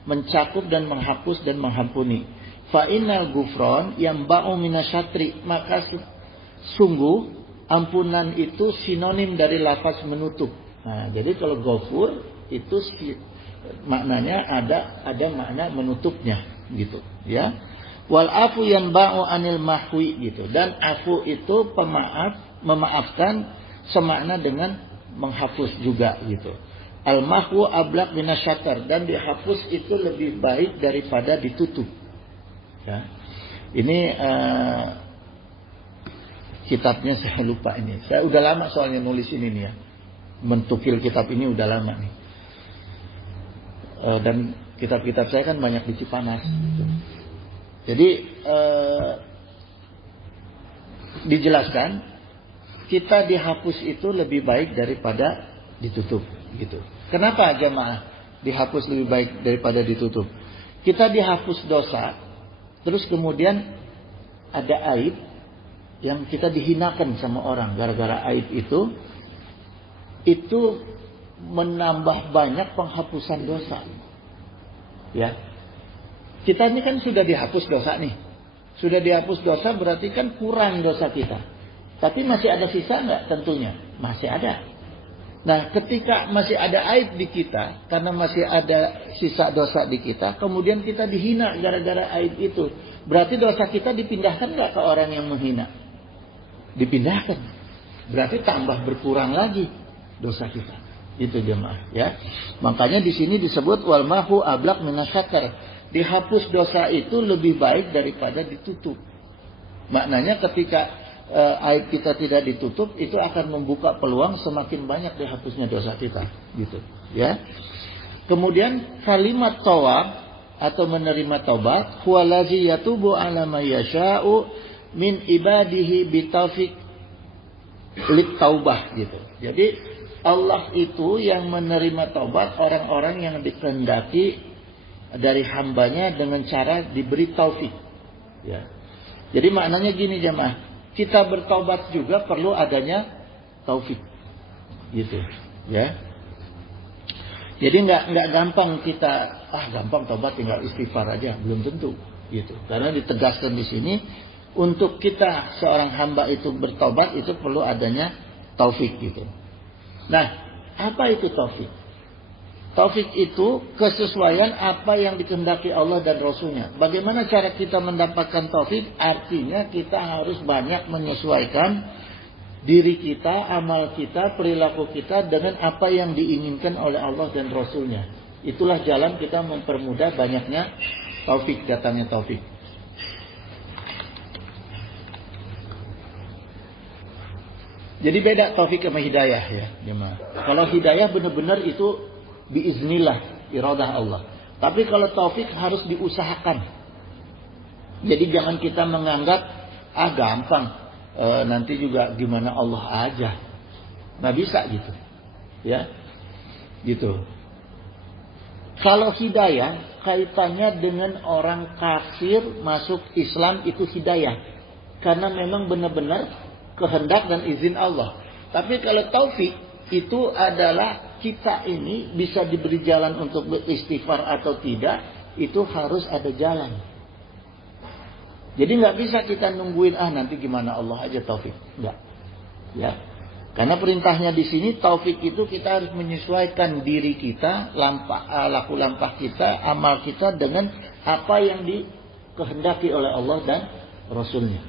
mencakup dan menghapus dan mengampuni. Fa innal ghufran yamba'u minasyatri, maka sungguh ampunan itu sinonim dari lafaz menutup. Nah, jadi kalau ghafur itu maknanya ada makna menutupnya, gitu, ya. Wal afu yanba'u anil mahwi, gitu. Dan afu itu pemaaf, memaafkan, semakna dengan menghapus juga, gitu. Al mahwu ablaq minasyatar, dan dihapus itu lebih baik daripada ditutup. Ya. Ini kitabnya saya lupa ini. Saya udah lama soalnya nulis ini nih, ya. Mentukil kitab ini udah lama nih. Dan kitab-kitab saya kan banyak di Cipanas, gitu. Jadi dijelaskan, kita dihapus itu lebih baik daripada ditutup gitu. Kenapa jamaah dihapus lebih baik daripada ditutup? Kita dihapus dosa, terus kemudian ada aib yang kita dihinakan sama orang gara-gara aib itu menambah banyak penghapusan dosa. Ya. Kita ini kan sudah dihapus dosa nih. Sudah dihapus dosa berarti kan kurang dosa kita. Tapi masih ada sisa enggak? Tentunya masih ada. Nah, ketika masih ada aib di kita, karena masih ada sisa dosa di kita, kemudian kita dihina gara-gara aib itu, berarti dosa kita dipindahkan nggak ke orang yang menghina? Dipindahkan. Berarti tambah berkurang lagi dosa kita. Itu jemaah, ya. Makanya di sini disebut wal mahu ablaq minasyakar. Dihapus dosa itu lebih baik daripada ditutup. Maknanya ketika aib kita tidak ditutup, itu akan membuka peluang semakin banyak dihapusnya dosa kita, gitu, ya. Kemudian kalimat tawab atau menerima taubat, huwallazi yatubu ala may yasha'u min ibadihi bitaufiq lit taubah, gitu. Jadi Allah itu yang menerima taubat orang-orang yang dikehendaki dari hambanya dengan cara diberi taufik, ya. Jadi maknanya gini jemaah, kita bertaubat juga perlu adanya taufik, gitu, ya. Jadi nggak gampang kita gampang taubat tinggal istighfar aja, belum tentu, gitu. Karena ditegaskan di sini untuk kita seorang hamba itu bertaubat itu perlu adanya taufik, gitu. Nah, apa itu taufik? Taufik itu kesesuaian apa yang dikehendaki Allah dan Rasulnya. Bagaimana cara kita mendapatkan taufik? Artinya kita harus banyak menyesuaikan diri kita, amal kita, perilaku kita dengan apa yang diinginkan oleh Allah dan Rasulnya. Itulah jalan kita mempermudah banyaknya taufik, datangnya taufik. Jadi beda taufik sama hidayah, ya. Kalau hidayah benar-benar itu biiznillah, iradah Allah. Tapi kalau taufik harus diusahakan. Jadi jangan kita menganggap gampang, nanti juga gimana Allah aja. Nggak bisa gitu, ya, gitu. Kalau hidayah kaitannya dengan orang kafir masuk Islam itu hidayah, karena memang benar-benar kehendak dan izin Allah. Tapi kalau taufik itu adalah kita ini bisa diberi jalan untuk beristighfar atau tidak, itu harus ada jalan. Jadi nggak bisa kita nungguin nanti gimana Allah aja taufik, nggak, ya. Karena perintahnya di sini taufik itu kita harus menyesuaikan diri kita, laku lampah kita, amal kita dengan apa yang dikehendaki oleh Allah dan Rasulnya.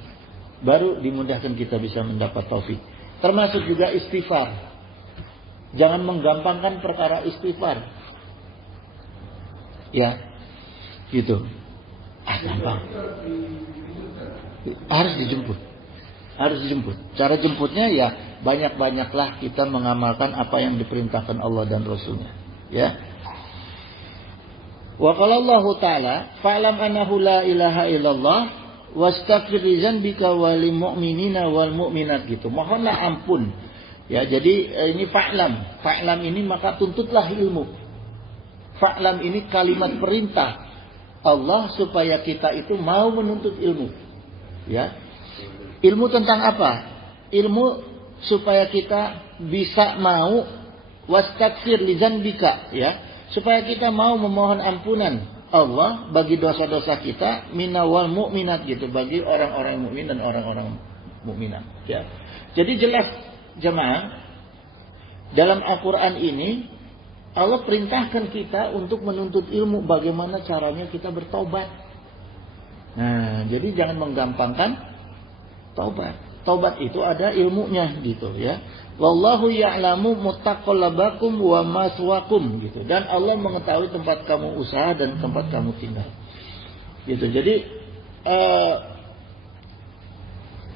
Baru dimudahkan kita bisa mendapat taufik. Termasuk juga istighfar. Jangan menggampangkan perkara istighfar. Ya, gitu. Gampang. Harus dijemput. Harus dijemput. Cara jemputnya ya banyak-banyaklah kita mengamalkan apa yang diperintahkan Allah dan Rasulnya. Ya. Wa qala Allah Ta'ala, fa'lam annahu la ilaha illallah wastaghfir li dzanbika wal mu'minina wal mu'minat, gitu. Mohonlah ampun. Ya, jadi ini fa'lam. Fa'lam ini maka tuntutlah ilmu. Fa'lam ini kalimat perintah Allah supaya kita itu mau menuntut ilmu. Ya. Ilmu tentang apa? Ilmu supaya kita bisa mau wastaghfir li dzanbika, ya. Supaya kita mau memohon ampunan Allah bagi dosa-dosa kita, minawal mu'minat, gitu, bagi orang-orang mukmin dan orang-orang mukminat, ya. Jadi jelas jemaah, dalam Al-Qur'an ini Allah perintahkan kita untuk menuntut ilmu bagaimana caranya kita bertobat. Nah, jadi jangan menggampangkan taubat. Taubat itu ada ilmunya, gitu, ya. Wallahu ya'lamu mutaqallabakum wa maswaakum, gitu. Dan Allah mengetahui tempat kamu usaha dan tempat kamu tinggal. Gitu. Jadi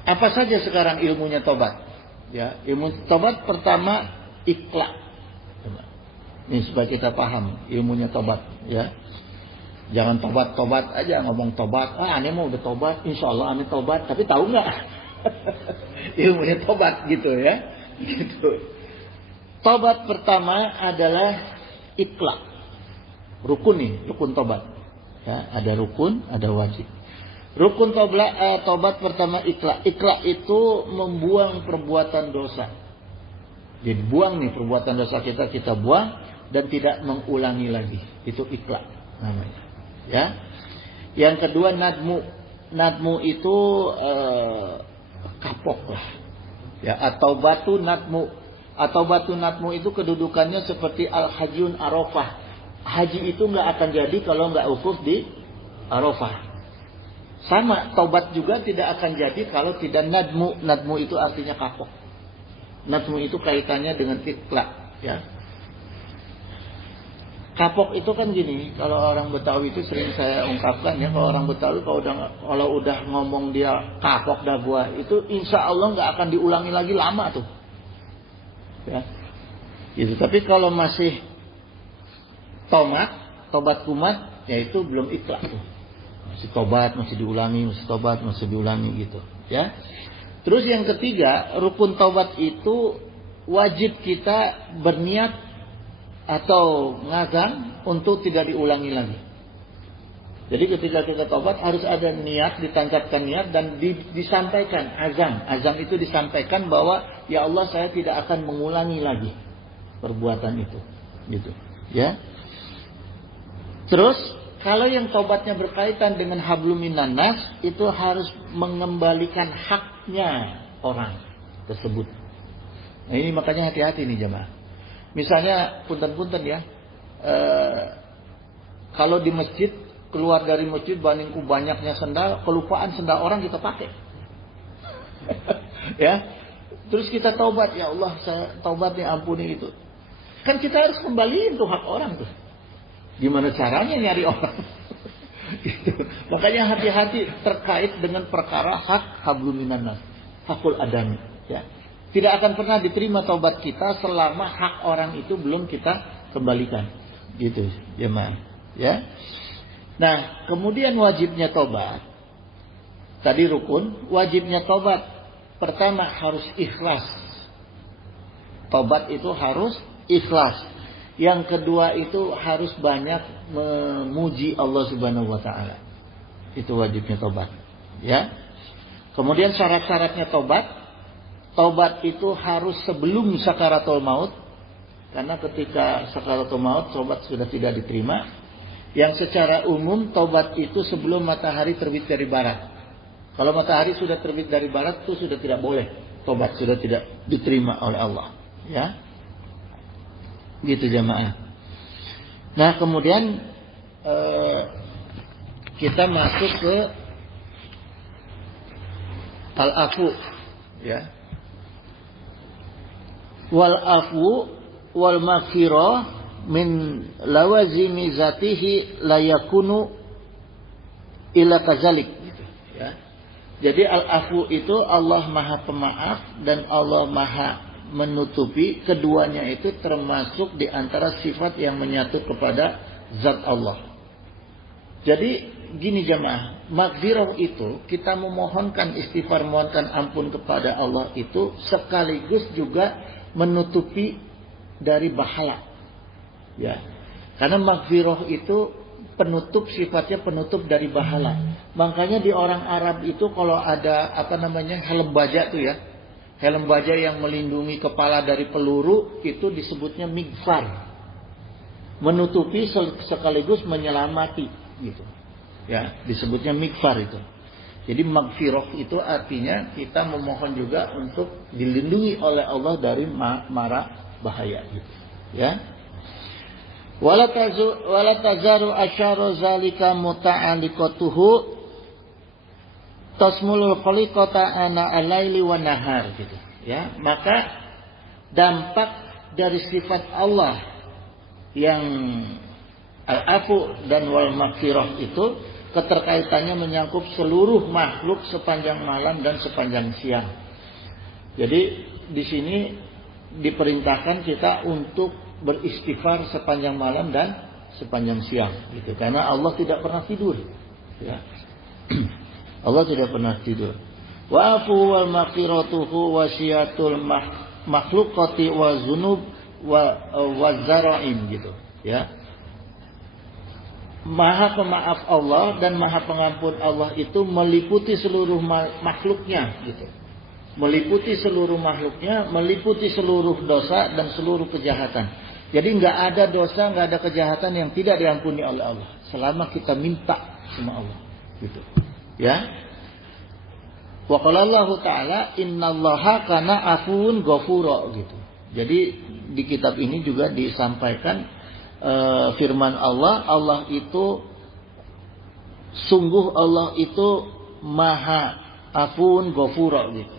apa saja sekarang ilmunya tobat? Ya, ilmu tobat pertama ikhlas. Ini supaya kita paham ilmunya tobat, ya. Jangan tobat aja, ngomong tobat. Aneh mau udah tobat, insyaallah aneh tobat, tapi tahu nggak Ilmunya tobat gitu ya. Gitu. Tobat pertama adalah ikhlas. Rukun nih, rukun tobat. Ya, ada rukun, ada wajib. Rukun tobat pertama ikhlas. Ikhlas itu membuang perbuatan dosa. Jadi buang nih perbuatan dosa kita buang dan tidak mengulangi lagi. Itu ikhlas namanya. Ya. Yang kedua nadmu. Nadmu itu kapok lah. Ya, atau batu nadmu. Atau batu nadmu itu kedudukannya seperti al-hajjun Arafah. Haji itu nggak akan jadi kalau nggak wukuf di Arafah. Sama, taubat juga tidak akan jadi kalau tidak nadmu. Nadmu itu artinya kapok. Nadmu itu kaitannya dengan ikhlas, ya. Kapok itu kan gini, kalau orang Betawi itu sering saya ungkapkan ya, kalau orang Betawi kalau udah ngomong dia kapok dah gua, itu insya Allah nggak akan diulangi lagi lama tuh. Ya. Gitu. Tapi kalau masih tobat kumat, ya itu belum ikhlas tuh. Masih tobat, masih diulangi, masih tobat, masih diulangi gitu, ya. Terus yang ketiga, rukun tobat itu wajib kita berniat atau ngazam untuk tidak diulangi lagi. Jadi ketika kita tobat harus ada niat, ditancapkan niat dan disampaikan azam. Azam itu disampaikan bahwa ya Allah saya tidak akan mengulangi lagi perbuatan itu, gitu. Ya. Terus kalau yang tobatnya berkaitan dengan hablum minan nas itu harus mengembalikan haknya orang tersebut. Nah, ini makanya hati-hati nih jemaah. Misalnya punten-punten ya, kalau di masjid keluar dari masjid bandingku banyaknya sendal, kelupaan sendal orang kita pakai, ya. Terus kita taubat, ya Allah saya taubat ya ampuni itu. Kan kita harus kembaliin tuh hak orang tuh. Gimana caranya nyari orang? Gitu. Makanya hati-hati terkait dengan perkara hak hablum minan nas, hakul adami, ya. Tidak akan pernah diterima taubat kita selama hak orang itu belum kita kembalikan. Gitu, jemaah. Ya. Nah, kemudian wajibnya taubat. Tadi rukun, wajibnya taubat. Pertama harus ikhlas. Taubat itu harus ikhlas. Yang kedua itu harus banyak memuji Allah Subhanahu wa taala. Itu wajibnya taubat. Ya. Kemudian syarat-syaratnya taubat. Taubat itu harus sebelum sakaratul maut. Karena ketika sakaratul maut taubat sudah tidak diterima. Yang secara umum taubat itu sebelum matahari terbit dari barat. Kalau matahari sudah terbit dari barat itu sudah tidak boleh. Taubat sudah tidak diterima oleh Allah. Ya. Gitu jemaah. Nah kemudian kita masuk ke al-afu. Ya. Wal afu wal maghfirah min lawazimi zatihi la yakunu illa kazalik gitu, ya. Jadi al afu itu Allah Maha Pemaaf dan Allah Maha menutupi, keduanya itu termasuk di antara sifat yang menyatu kepada zat Allah. Jadi gini jemaah, maghfirah itu kita memohonkan istighfar, memohonkan ampun kepada Allah itu sekaligus juga menutupi dari bahala, ya. Karena maghfirah itu penutup, sifatnya penutup dari bahala. Makanya di orang Arab itu kalau ada helm baja tuh ya, helm baja yang melindungi kepala dari peluru itu disebutnya mighfar, menutupi sekaligus menyelamati, gitu. Ya, disebutnya mighfar itu. Jadi maghfirah itu artinya kita memohon juga untuk dilindungi oleh Allah dari mara bahaya gitu. Ya. Wala tazaru asyara zalika muta'alliqatuhu tasmulul khaliqata ana al-laili wan nahar gitu. Ya, maka dampak dari sifat Allah yang al-afu dan wal maghfirah itu keterkaitannya menyangkut seluruh makhluk sepanjang malam dan sepanjang siang. Jadi di sini diperintahkan kita untuk beristighfar sepanjang malam dan sepanjang siang, gitu. Karena Allah tidak pernah tidur, ya. Allah tidak pernah tidur. Wa afu wal maghfiratuhu wasiyatul makhluqati wa dzunub wa zara'im gitu ya. Maha pemaaf Allah dan Maha pengampun Allah itu meliputi seluruh makhluknya gitu. Meliputi seluruh makhluknya, meliputi seluruh dosa dan seluruh kejahatan. Jadi nggak ada dosa, nggak ada kejahatan yang tidak diampuni oleh Allah selama kita minta sama Allah gitu ya. Wa qala Allah Ta'ala innallaha kana afuwun ghafura gitu. Jadi di kitab ini juga disampaikan firman Allah, Allah itu sungguh Allah itu maha afuwun ghafura gitu.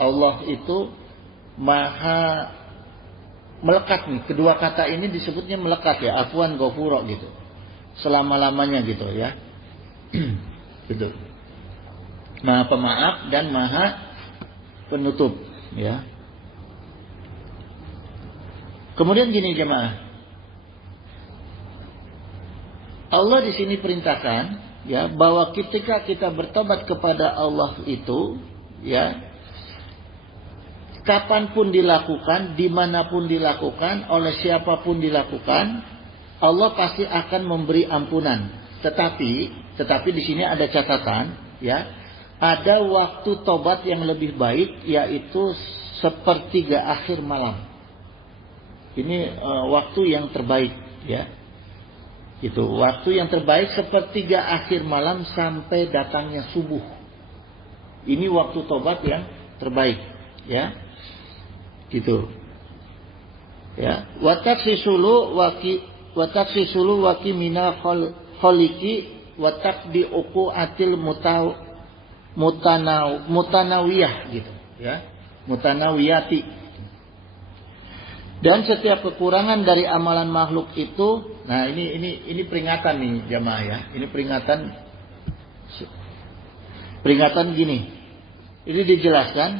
Allah itu maha melekat nih. Kedua kata ini disebutnya melekat ya, afuwan ghafura gitu. Selama-lamanya gitu ya. Gitu. Maha pemaaf dan maha penutup ya. Kemudian gini jemaah, Allah di sini perintahkan ya bahwa ketika kita bertobat kepada Allah itu ya, kapanpun dilakukan, dimanapun dilakukan, oleh siapapun dilakukan, Allah pasti akan memberi ampunan. Tetapi di sini ada catatan ya. Ada waktu tobat yang lebih baik, yaitu sepertiga akhir malam. Ini waktu yang terbaik, ya. Itu waktu yang terbaik sepertiga akhir malam sampai datangnya subuh. Ini waktu tobat yang terbaik, ya. Gitu. Ya. Wataksisulu waki mina kholiki watakdi uku atil mutanawiyah gitu ya, mutanawiyati. Dan setiap kekurangan dari amalan makhluk itu, nah ini peringatan nih jamaah ya, ini peringatan gini, ini dijelaskan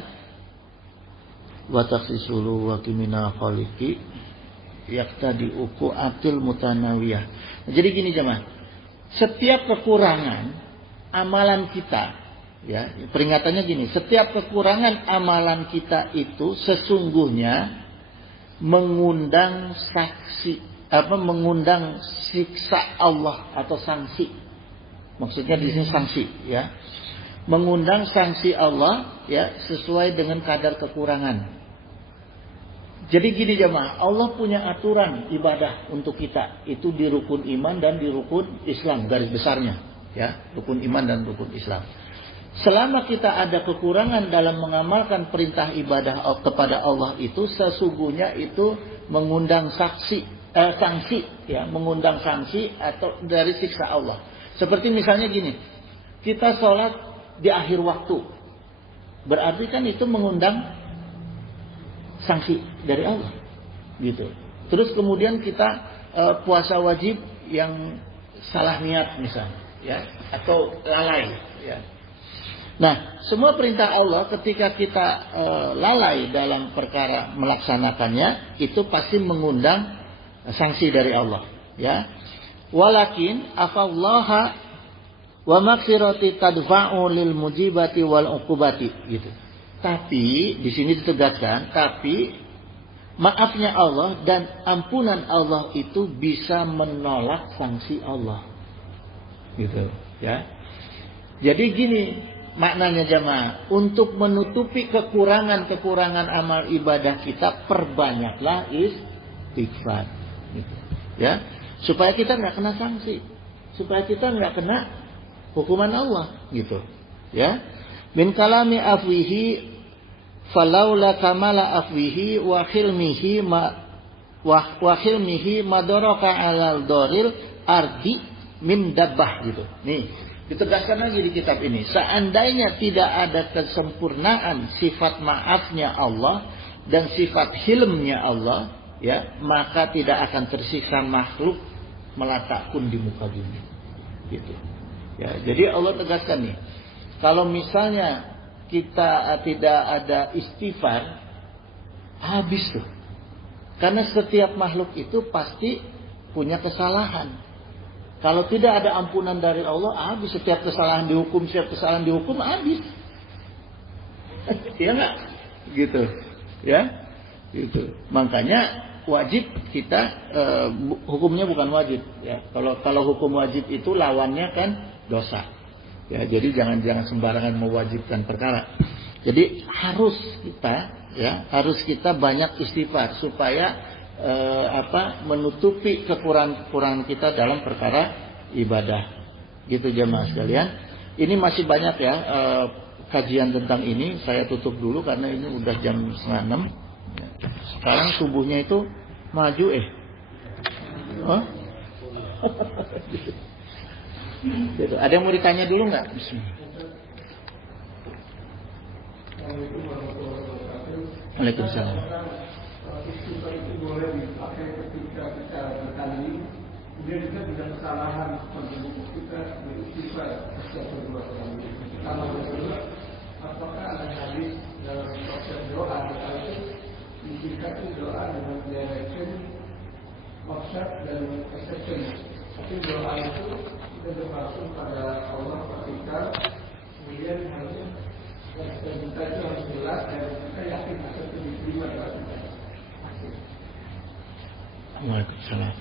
wa taksisulu wa kimina khaliki yaktadi uku atil mutanawiyah. Nah, jadi gini jamaah, setiap kekurangan amalan kita, ya, peringatannya gini, setiap kekurangan amalan kita itu sesungguhnya mengundang mengundang siksa Allah atau sanksi. Maksudnya di sini sanksi, ya. Mengundang sanksi Allah, ya, sesuai dengan kadar kekurangan. Jadi gini jemaah, Allah punya aturan ibadah untuk kita, itu di rukun iman dan di rukun Islam, garis besarnya, ya, rukun iman dan rukun Islam. Selama kita ada kekurangan dalam mengamalkan perintah ibadah kepada Allah itu, sesungguhnya itu mengundang sanksi, ya, mengundang sanksi atau dari siksa Allah. Seperti misalnya gini, kita sholat di akhir waktu, berarti kan itu mengundang sanksi dari Allah, gitu. Terus kemudian kita puasa wajib yang salah niat misalnya, ya, atau lalai, ya. Nah, semua perintah Allah ketika kita lalai dalam perkara melaksanakannya, itu pasti mengundang sanksi dari Allah, ya. Walakin afallaha wa maghfirati tadfa'u lil mujibati wal uqubati, gitu. Tapi di sini ditegaskan, tapi maafnya Allah dan ampunan Allah itu bisa menolak sanksi Allah, gitu, ya. Jadi gini maknanya jamaah, untuk menutupi kekurangan-kekurangan amal ibadah kita, perbanyaklah istighfar, gitu, ya, supaya kita nggak kena sanksi, supaya kita nggak kena hukuman Allah, gitu, ya. Min kalami afwihi falaula kamala afwihi wa khilmihi madaraka alal doril ardi min dabbah, gitu. Nih ditegaskan lagi di kitab ini, seandainya tidak ada kesempurnaan sifat maafnya Allah dan sifat hilmnya Allah, ya, maka tidak akan tersiksa makhluk melata pun di muka bumi, gitu, ya. Jadi Allah tegaskan nih, kalau misalnya kita tidak ada istighfar, habis tuh, karena setiap makhluk itu pasti punya kesalahan. Kalau tidak ada ampunan dari Allah, habis. Setiap kesalahan dihukum, habis. Iya nggak? Gitu, ya, gitu. Makanya wajib kita hukumnya bukan wajib, ya. Kalau hukum wajib itu lawannya kan dosa, ya. Jadi jangan sembarangan mewajibkan perkara. Jadi harus kita banyak istighfar supaya menutupi kekurangan kita dalam perkara ibadah. Gitu jemaah sekalian. Ini masih banyak ya kajian tentang ini. Saya tutup dulu karena ini udah jam 5:30. Sekarang subuhnya itu maju Hah? Gitu. Ada yang mau ditanya dulu nggak? Waalaikumsalam. Istighfar itu boleh dipakai ketika kita bertanding, kemudian kita tidak kesalahan untuk kita beristighfar setiap berdoa kali. Kalau berdoa, apakah ada hadis dalam proses doa itu dikatakan doa dengan direction, maksud dan exception. Tapi doa itu kita bermaksud pada Allah ketika kemudian harusnya dan kita itu harus jelas dan kita yakin akan diterima doa kita. Waalaikumsalam.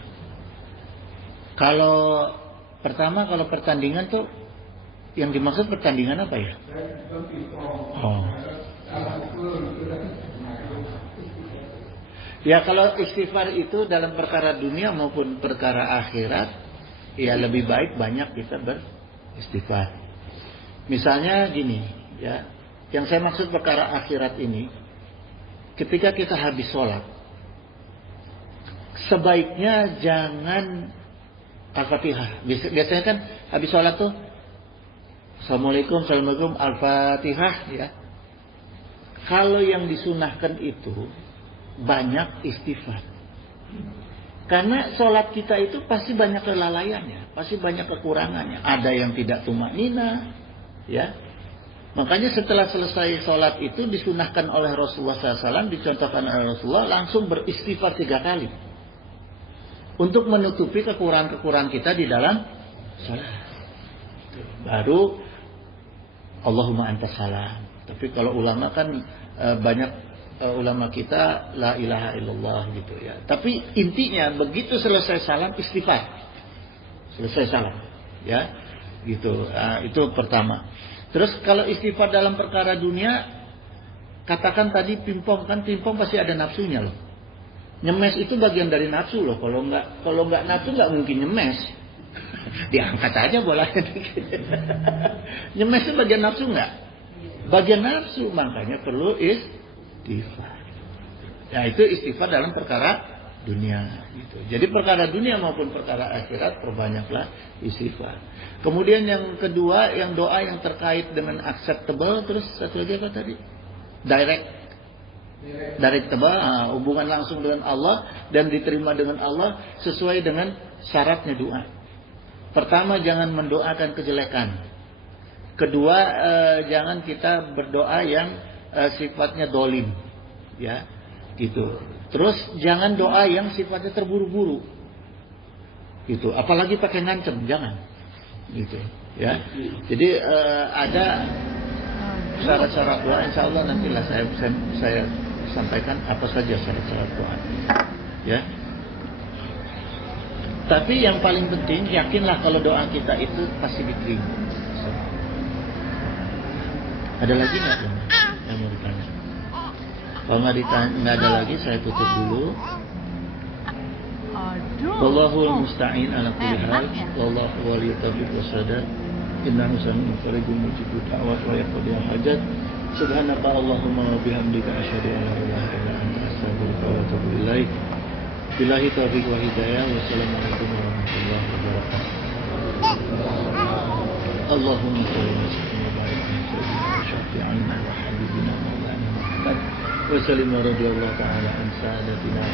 Kalau pertandingan tuh yang dimaksud pertandingan apa ya? Oh. Ya kalau istighfar itu dalam perkara dunia maupun perkara akhirat, ya lebih baik banyak kita beristighfar. Misalnya gini, ya, yang saya maksud perkara akhirat ini, ketika kita habis sholat, sebaiknya jangan Al-Fatihah. Biasanya kan habis sholat tuh Assalamualaikum, Assalamualaikum, Al-Fatihah, ya. Kalau yang disunahkan itu banyak istighfar. Karena sholat kita itu pasti banyak kelalaiannya, pasti banyak kekurangannya. Ada yang tidak tumanina, ya. Makanya setelah selesai sholat itu disunahkan oleh Rasulullah SAW, dicontohkan oleh Rasulullah, langsung beristighfar 3 kali. Untuk menutupi kekurangan-kekurangan kita di dalam sholat. Baru Allahumma antas salam. Tapi kalau ulama kan banyak ulama kita la ilaha illallah gitu ya. Tapi intinya begitu selesai salam istighfar. Selesai salam, ya. Gitu. Itu pertama. Terus kalau istighfar dalam perkara dunia, katakan tadi pingpong, kan pingpong pasti ada nafsunya loh. Nyemes itu bagian dari nafsu loh. Kalau nggak nafsu nggak mungkin nyemes. Diangkat aja bolanya dikit. Nyemes itu bagian nafsu nggak? Bagian nafsu, makanya perlu istighfar. Ya itu istighfar dalam perkara dunia. Gitu. Jadi perkara dunia maupun perkara akhirat perbanyaklah istighfar. Kemudian yang kedua, yang doa yang terkait dengan acceptable, terus satu lagi apa tadi? Directable, hubungan langsung dengan Allah dan diterima dengan Allah sesuai dengan syaratnya doa. Pertama, jangan mendoakan kejelekan. Kedua, jangan kita berdoa yang sifatnya dolim, ya, gitu. Terus jangan doa yang sifatnya terburu-buru, gitu. Apalagi pakai ngancem, jangan, gitu, ya. Jadi ada syarat-syarat doa. Insya Allah nantilah saya sampaikan apa saja syarat-syarat doa, ya. Tapi yang paling penting, yakinlah kalau doa kita itu pasti diterima. Ada lagi nggak yang mau ditanya? Kalau nggak ada lagi, saya tutup dulu. Wallahul musta'in ala kulli hal. Wallahu waliyut taufiq wasadad. Innahu sami'un qaribun mujibud da'wat wa yaqdi hajat. Subhanaka Allahumma wa bihamdika asyhadu an la ilaha illa anta astaghfiruka wa atubu ilaik. Billahi taufiq wa hidayah. Wassalamualaikum warahmatullahi wabarakatuh. Allahumma shalli wa sallim wa barik ala sayyidina syafi'ina wa habibina maulana Muhammad wa sallim radhiyallahu ta'ala an sadatina